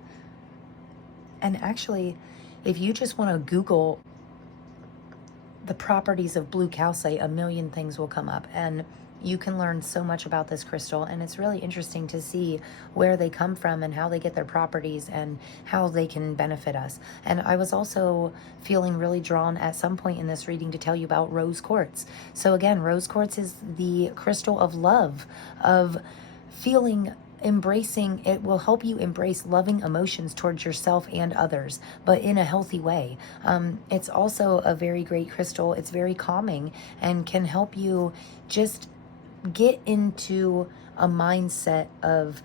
And actually, if you just want to Google the properties of blue calcite, a million things will come up. And you can learn so much about this crystal, and it's really interesting to see where they come from and how they get their properties and how they can benefit us. And I was also feeling really drawn at some point in this reading to tell you about rose quartz. So again, rose quartz is the crystal of love, of feeling, embracing. It will help you embrace loving emotions towards yourself and others, but in a healthy way. It's also a very great crystal. It's very calming and can help you just get into a mindset of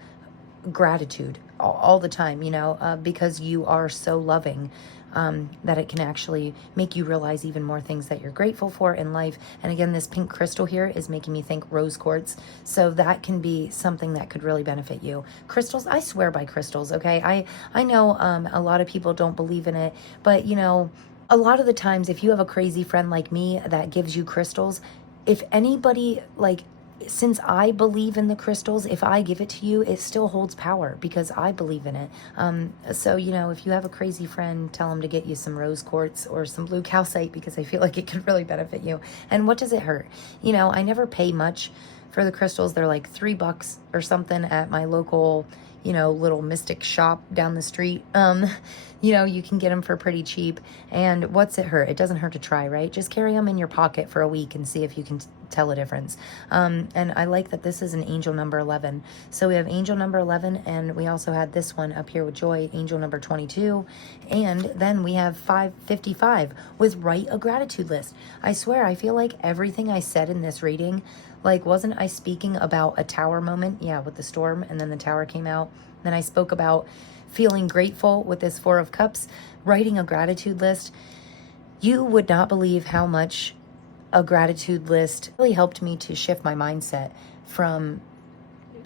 gratitude all the time, you know, because you are so loving, that it can actually make you realize even more things that you're grateful for in life. And again, this pink crystal here is making me think rose quartz. So that can be something that could really benefit you. Crystals, I swear by crystals, okay? I know a lot of people don't believe in it, but you know, a lot of the times if you have a crazy friend like me that gives you crystals, if anybody, like, since I believe in the crystals, if I give it to you, it still holds power because I believe in it. So, you know, if you have a crazy friend, tell them to get you some rose quartz or some blue calcite, because I feel like it could really benefit you. And what does it hurt? You know, I never pay much for the crystals. They're like $3 or something at my local, you know, little mystic shop down the street. You know, you can get them for pretty cheap. And what's it hurt? It doesn't hurt to try, right? Just carry them in your pocket for a week and see if you can tell a difference. And I like that this is an angel number 11. So we have angel number 11, and we also had this one up here with joy, angel number 22. And then we have 555 with write a gratitude list. I swear, I feel like everything I said in this reading, like, wasn't I speaking about a tower moment? Yeah, with the storm, and then the tower came out. Then I spoke about feeling grateful with this 4 of Cups, writing a gratitude list. You would not believe how much a gratitude list really helped me to shift my mindset from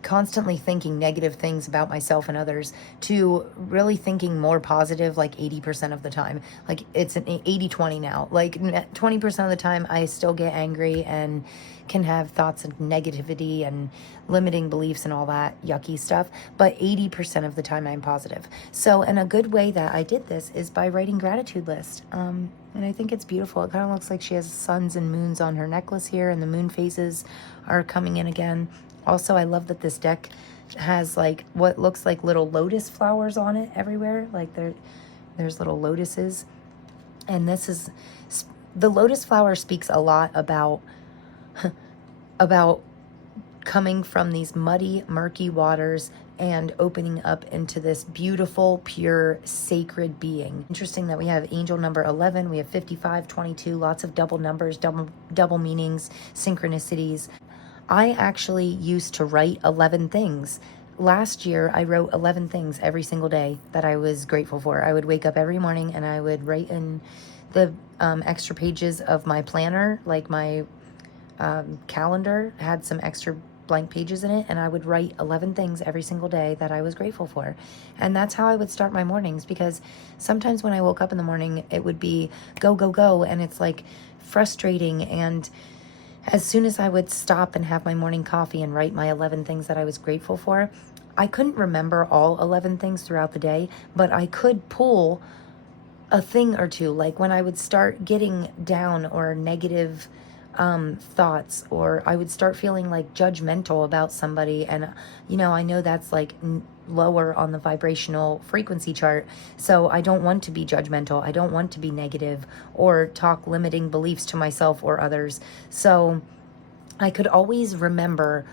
constantly thinking negative things about myself and others to really thinking more positive, like 80% of the time. Like, it's an 80-20 now. Like 20% of the time I still get angry and can have thoughts of negativity and limiting beliefs and all that yucky stuff, but 80% of the time I'm positive. So, and a good way that I did this is by writing gratitude lists. And I think it's beautiful. It kind of looks like she has suns and moons on her necklace here, and the moon phases are coming in again. Also, I love that this deck has like what looks like little lotus flowers on it everywhere. Like there's little lotuses. And this is, the lotus flower speaks a lot about coming from these muddy, murky waters and opening up into this beautiful, pure, sacred being. Interesting that we have angel number 11, we have 55, 22, lots of double numbers, double meanings, synchronicities. I actually used to write 11 things. Last year, I wrote 11 things every single day that I was grateful for. I would wake up every morning and I would write in the extra pages of my planner, like my calendar had some extra blank pages in it, and I would write 11 things every single day that I was grateful for. And that's how I would start my mornings, because sometimes when I woke up in the morning, it would be go, go, go, and it's like frustrating. And as soon as I would stop and have my morning coffee and write my 11 things that I was grateful for, I couldn't remember all 11 things throughout the day, but I could pull a thing or two. Like when I would start getting down or negative thoughts, or I would start feeling like judgmental about somebody. And, you know, I know that's like lower on the vibrational frequency chart. So I don't want to be judgmental. I don't want to be negative or talk limiting beliefs to myself or others. So I could always remember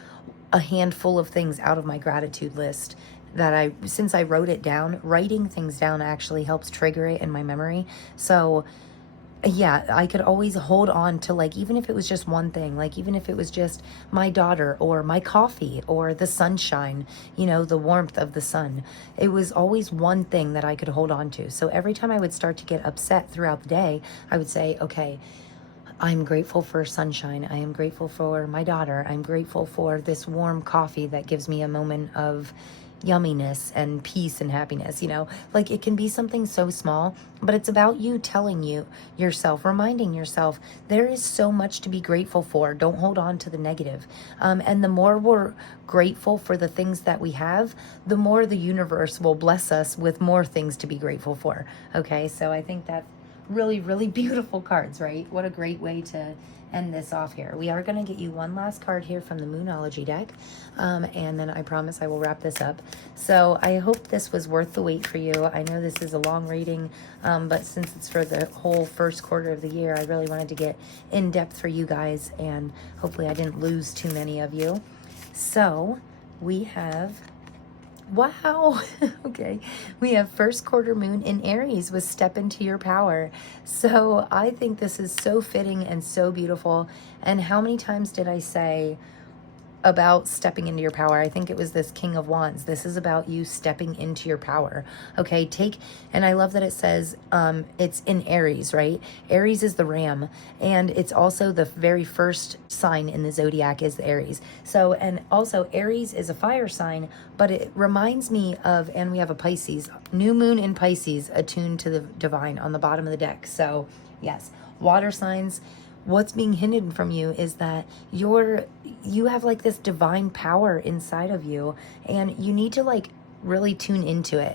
a handful of things out of my gratitude list that since I wrote it down. Writing things down actually helps trigger it in my memory. So yeah, I could always hold on to, like, even if it was just one thing, like even if it was just my daughter or my coffee or the sunshine, you know, the warmth of the sun. It was always one thing that I could hold on to. So every time I would start to get upset throughout the day, I would say, okay, I'm grateful for sunshine. I am grateful for my daughter. I'm grateful for this warm coffee that gives me a moment of yumminess and peace and happiness. You know, like it can be something so small, but it's about you telling yourself, reminding yourself, there is so much to be grateful for. Don't hold on to the negative. And the more we're grateful for the things that we have, the more the universe will bless us with more things to be grateful for. Okay, so I think that's really, really beautiful cards, right? What a great way to end this off here. We are going to get you one last card here from the Moonology deck, and then I promise I will wrap this up. So I hope this was worth the wait for you. I know this is a long reading, but since it's for the whole first quarter of the year, I really wanted to get in depth for you guys, and hopefully I didn't lose too many of you. So we have, wow, okay, we have first quarter moon in Aries with step into your power. So I think this is so fitting and so beautiful. And how many times did I say about stepping into your power? I think it was this King of Wands. This is about you stepping into your power. Okay, and I love that it says it's in Aries, right? Aries is the ram, and it's also the very first sign in the zodiac is the Aries. So, and also Aries is a fire sign, but it reminds me of, and we have a Pisces, new moon in Pisces, attuned to the divine on the bottom of the deck. So yes, water signs. What's being hidden from you is that you have like this divine power inside of you, and you need to like really tune into it.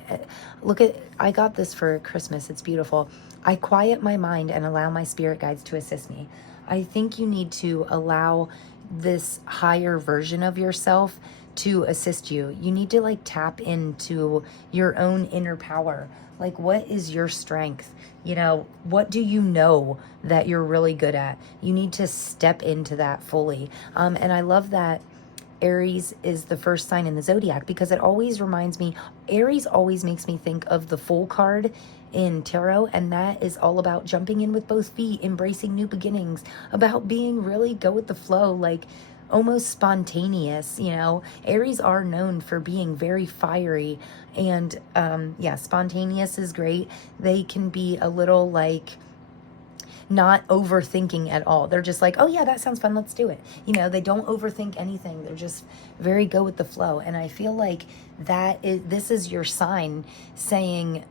I got this for Christmas. It's beautiful. I quiet my mind and allow my spirit guides to assist me. I think you need to allow this higher version of yourself to assist you. You need to like tap into your own inner power. Like, what is your strength? You know, what do you know that you're really good at? You need to step into that fully. And I love that Aries is the first sign in the zodiac, because it always reminds me, Aries always makes me think of the Fool card in tarot, and that is all about jumping in with both feet, embracing new beginnings, about being really go with the flow, like almost spontaneous. You know, Aries are known for being very fiery, and yeah, spontaneous is great. They can be a little like not overthinking at all. They're just like, oh yeah, that sounds fun, let's do it. You know, they don't overthink anything. They're just very go with the flow. And I feel like this is your sign saying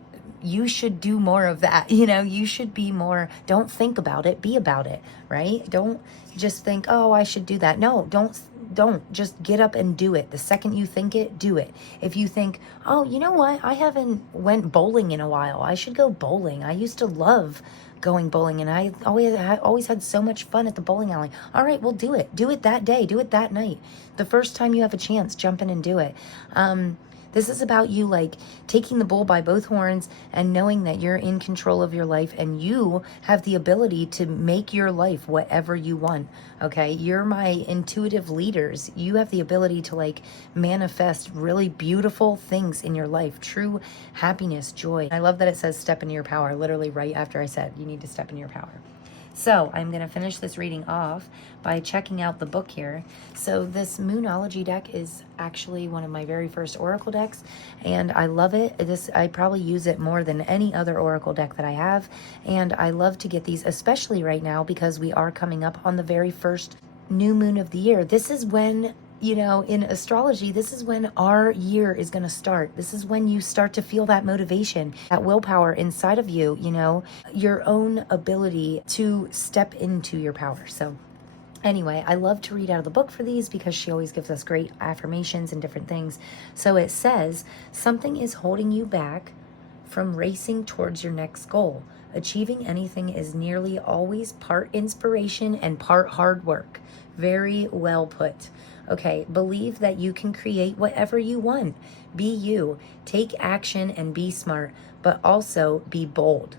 you should do more of that. You know, you should be more, don't think about it, be about it, right? Don't just think, oh, I should do that. No, don't just get up and do it. The second you think it, do it. If you think, oh, you know what, I haven't went bowling in a while, I should go bowling. I used to love going bowling, and I always had so much fun at the bowling alley. All right, well, do it that day, do it that night. The first time you have a chance, jump in and do it. This is about you like taking the bull by both horns and knowing that you're in control of your life and you have the ability to make your life whatever you want. Okay, you're my intuitive leaders. You have the ability to like manifest really beautiful things in your life, true happiness, joy. I love that it says step into your power, literally right after I said you need to step into your power. So I'm going to finish this reading off by checking out the book here. So this Moonology deck is actually one of my very first Oracle decks, and I love it. I probably use it more than any other Oracle deck that I have, and I love to get these, especially right now because we are coming up on the very first new moon of the year. This is when, you know, in astrology, this is when our year is going to start. This is when you start to feel that motivation, that willpower inside of you, you know, your own ability to step into your power. So anyway, I love to read out of the book for these because she always gives us great affirmations and different things. So it says, something is holding you back from racing towards your next goal. Achieving anything is nearly always part inspiration and part hard work. Very well put. Okay, believe that you can create whatever you want. Be you. Take action and be smart, but also be bold.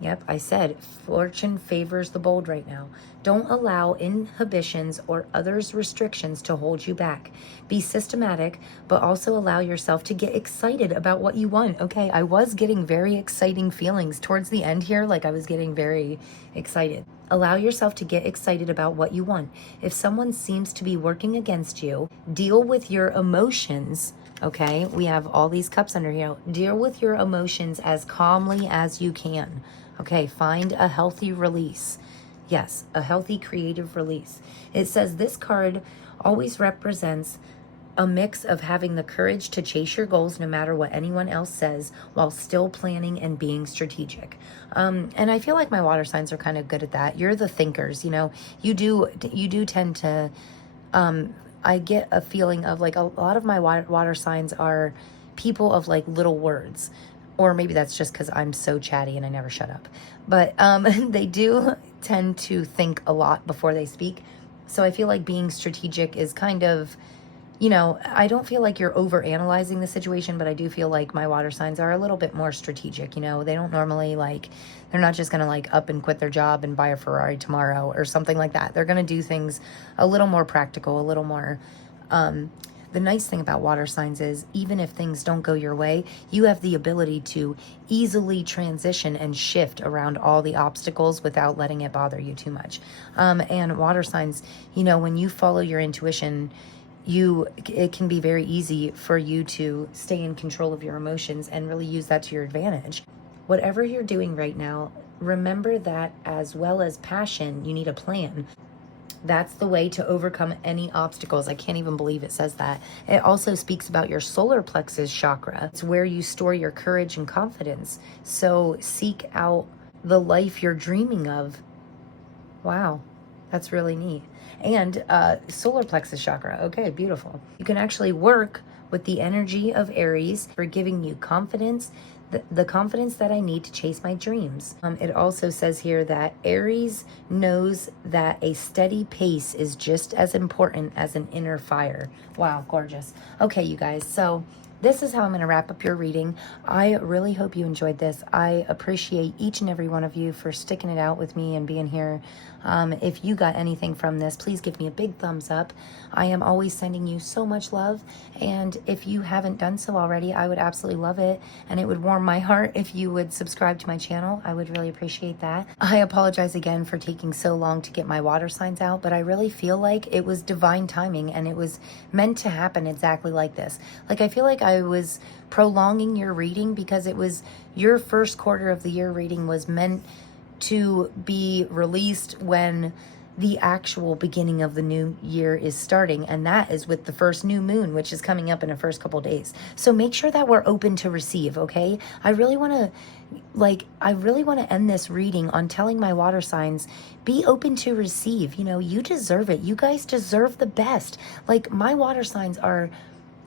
Yep, I said fortune favors the bold right now. Don't allow inhibitions or others' restrictions to hold you back. Be systematic, but also allow yourself to get excited about what you want. Okay, I was getting very exciting feelings towards the end here, like I was getting very excited. Allow yourself to get excited about what you want. If someone seems to be working against you, deal with your emotions. Okay, we have all these cups under here. Deal with your emotions as calmly as you can. Okay, find a healthy release. Yes, a healthy creative release. It says this card always represents a mix of having the courage to chase your goals no matter what anyone else says while still planning and being strategic. And I feel like my water signs are kind of good at that. You're the thinkers, you know, you do tend to, I get a feeling of like a lot of my water signs are people of like little words. Or maybe that's just because I'm so chatty and I never shut up. But they do tend to think a lot before they speak. So I feel like being strategic is kind of, you know, I don't feel like you're over analyzing the situation, but I do feel like my water signs are a little bit more strategic. You know, they don't normally like, they're not just going to like up and quit their job and buy a Ferrari tomorrow or something like that. They're going to do things a little more practical, a little more, the nice thing about water signs is even if things don't go your way, you have the ability to easily transition and shift around all the obstacles without letting it bother you too much. And water signs, you know, when you follow your intuition, it can be very easy for you to stay in control of your emotions and really use that to your advantage. Whatever you're doing right now, remember that as well as passion, you need a plan. That's the way to overcome any obstacles. I can't even believe it says that. It also speaks about your solar plexus chakra. It's where you store your courage and confidence. So seek out the life you're dreaming of. Wow, that's really neat. And solar plexus chakra. Okay, beautiful. You can actually work with the energy of Aries for giving you confidence, the confidence that I need to chase my dreams. It also says here that Aries knows that a steady pace is just as important as an inner fire. Wow, gorgeous. Okay, you guys, so this is how I'm going to wrap up your reading. I really hope you enjoyed this. I appreciate each and every one of you for sticking it out with me and being here. If you got anything from this, please give me a big thumbs up. I am always sending you so much love. And if you haven't done so already, I would absolutely love it. And it would warm my heart if you would subscribe to my channel. I would really appreciate that. I apologize again for taking so long to get my water signs out, but I really feel like it was divine timing and it was meant to happen exactly like this. Like, I feel like I was prolonging your reading because it was your first quarter of the year reading was meant to be released when the actual beginning of the new year is starting, and that is with the first new moon, which is coming up in the first couple days. So make sure that we're open to receive, okay? I really want to end this reading on telling my water signs, be open to receive. You know, you deserve it. You guys deserve the best. Like, my water signs are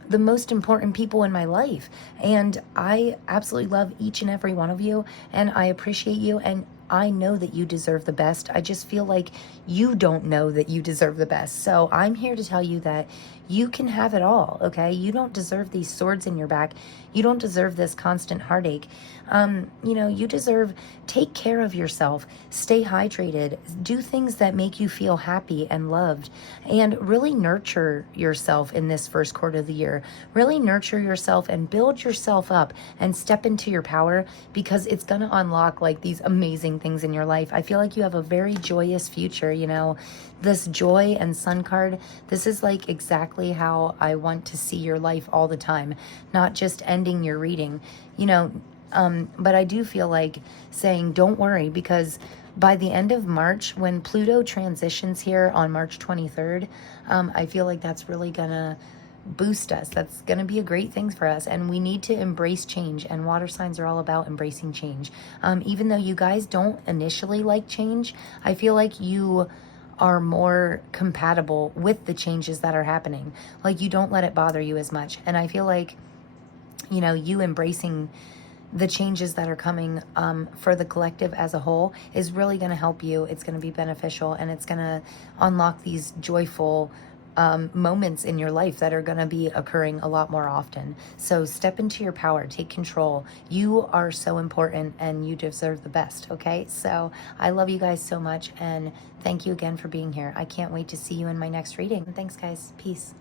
the most important people in my life, and I absolutely love each and every one of you, and I appreciate you, and I know that you deserve the best. I just feel like you don't know that you deserve the best. So I'm here to tell you that You can have it all, okay? You don't deserve these swords in your back. You don't deserve this constant heartache. You deserve, take care of yourself, stay hydrated, do things that make you feel happy and loved, and really nurture yourself in this first quarter of the year. Really nurture yourself and build yourself up and step into your power, because it's going to unlock like these amazing things in your life. I feel like you have a very joyous future, this joy and sun card. This is like exactly how I want to see your life all the time, not just ending your reading, but I do feel like saying, don't worry, because by the end of March, when Pluto transitions here on March 23rd, I feel like that's really gonna boost us. That's going to be a great thing for us, and we need to embrace change, and water signs are all about embracing change. Even though you guys don't initially like change, I feel like you are more compatible with the changes that are happening. Like, you don't let it bother you as much, and I feel like you embracing the changes that are coming for the collective as a whole is really going to help you. It's going to be beneficial, and it's going to unlock these joyful moments in your life that are going to be occurring a lot more often. So step into your power, take control. You are so important, and you deserve the best, okay? So I love you guys so much, and thank you again for being here. I can't wait to see you in my next reading. Thanks, guys. Peace.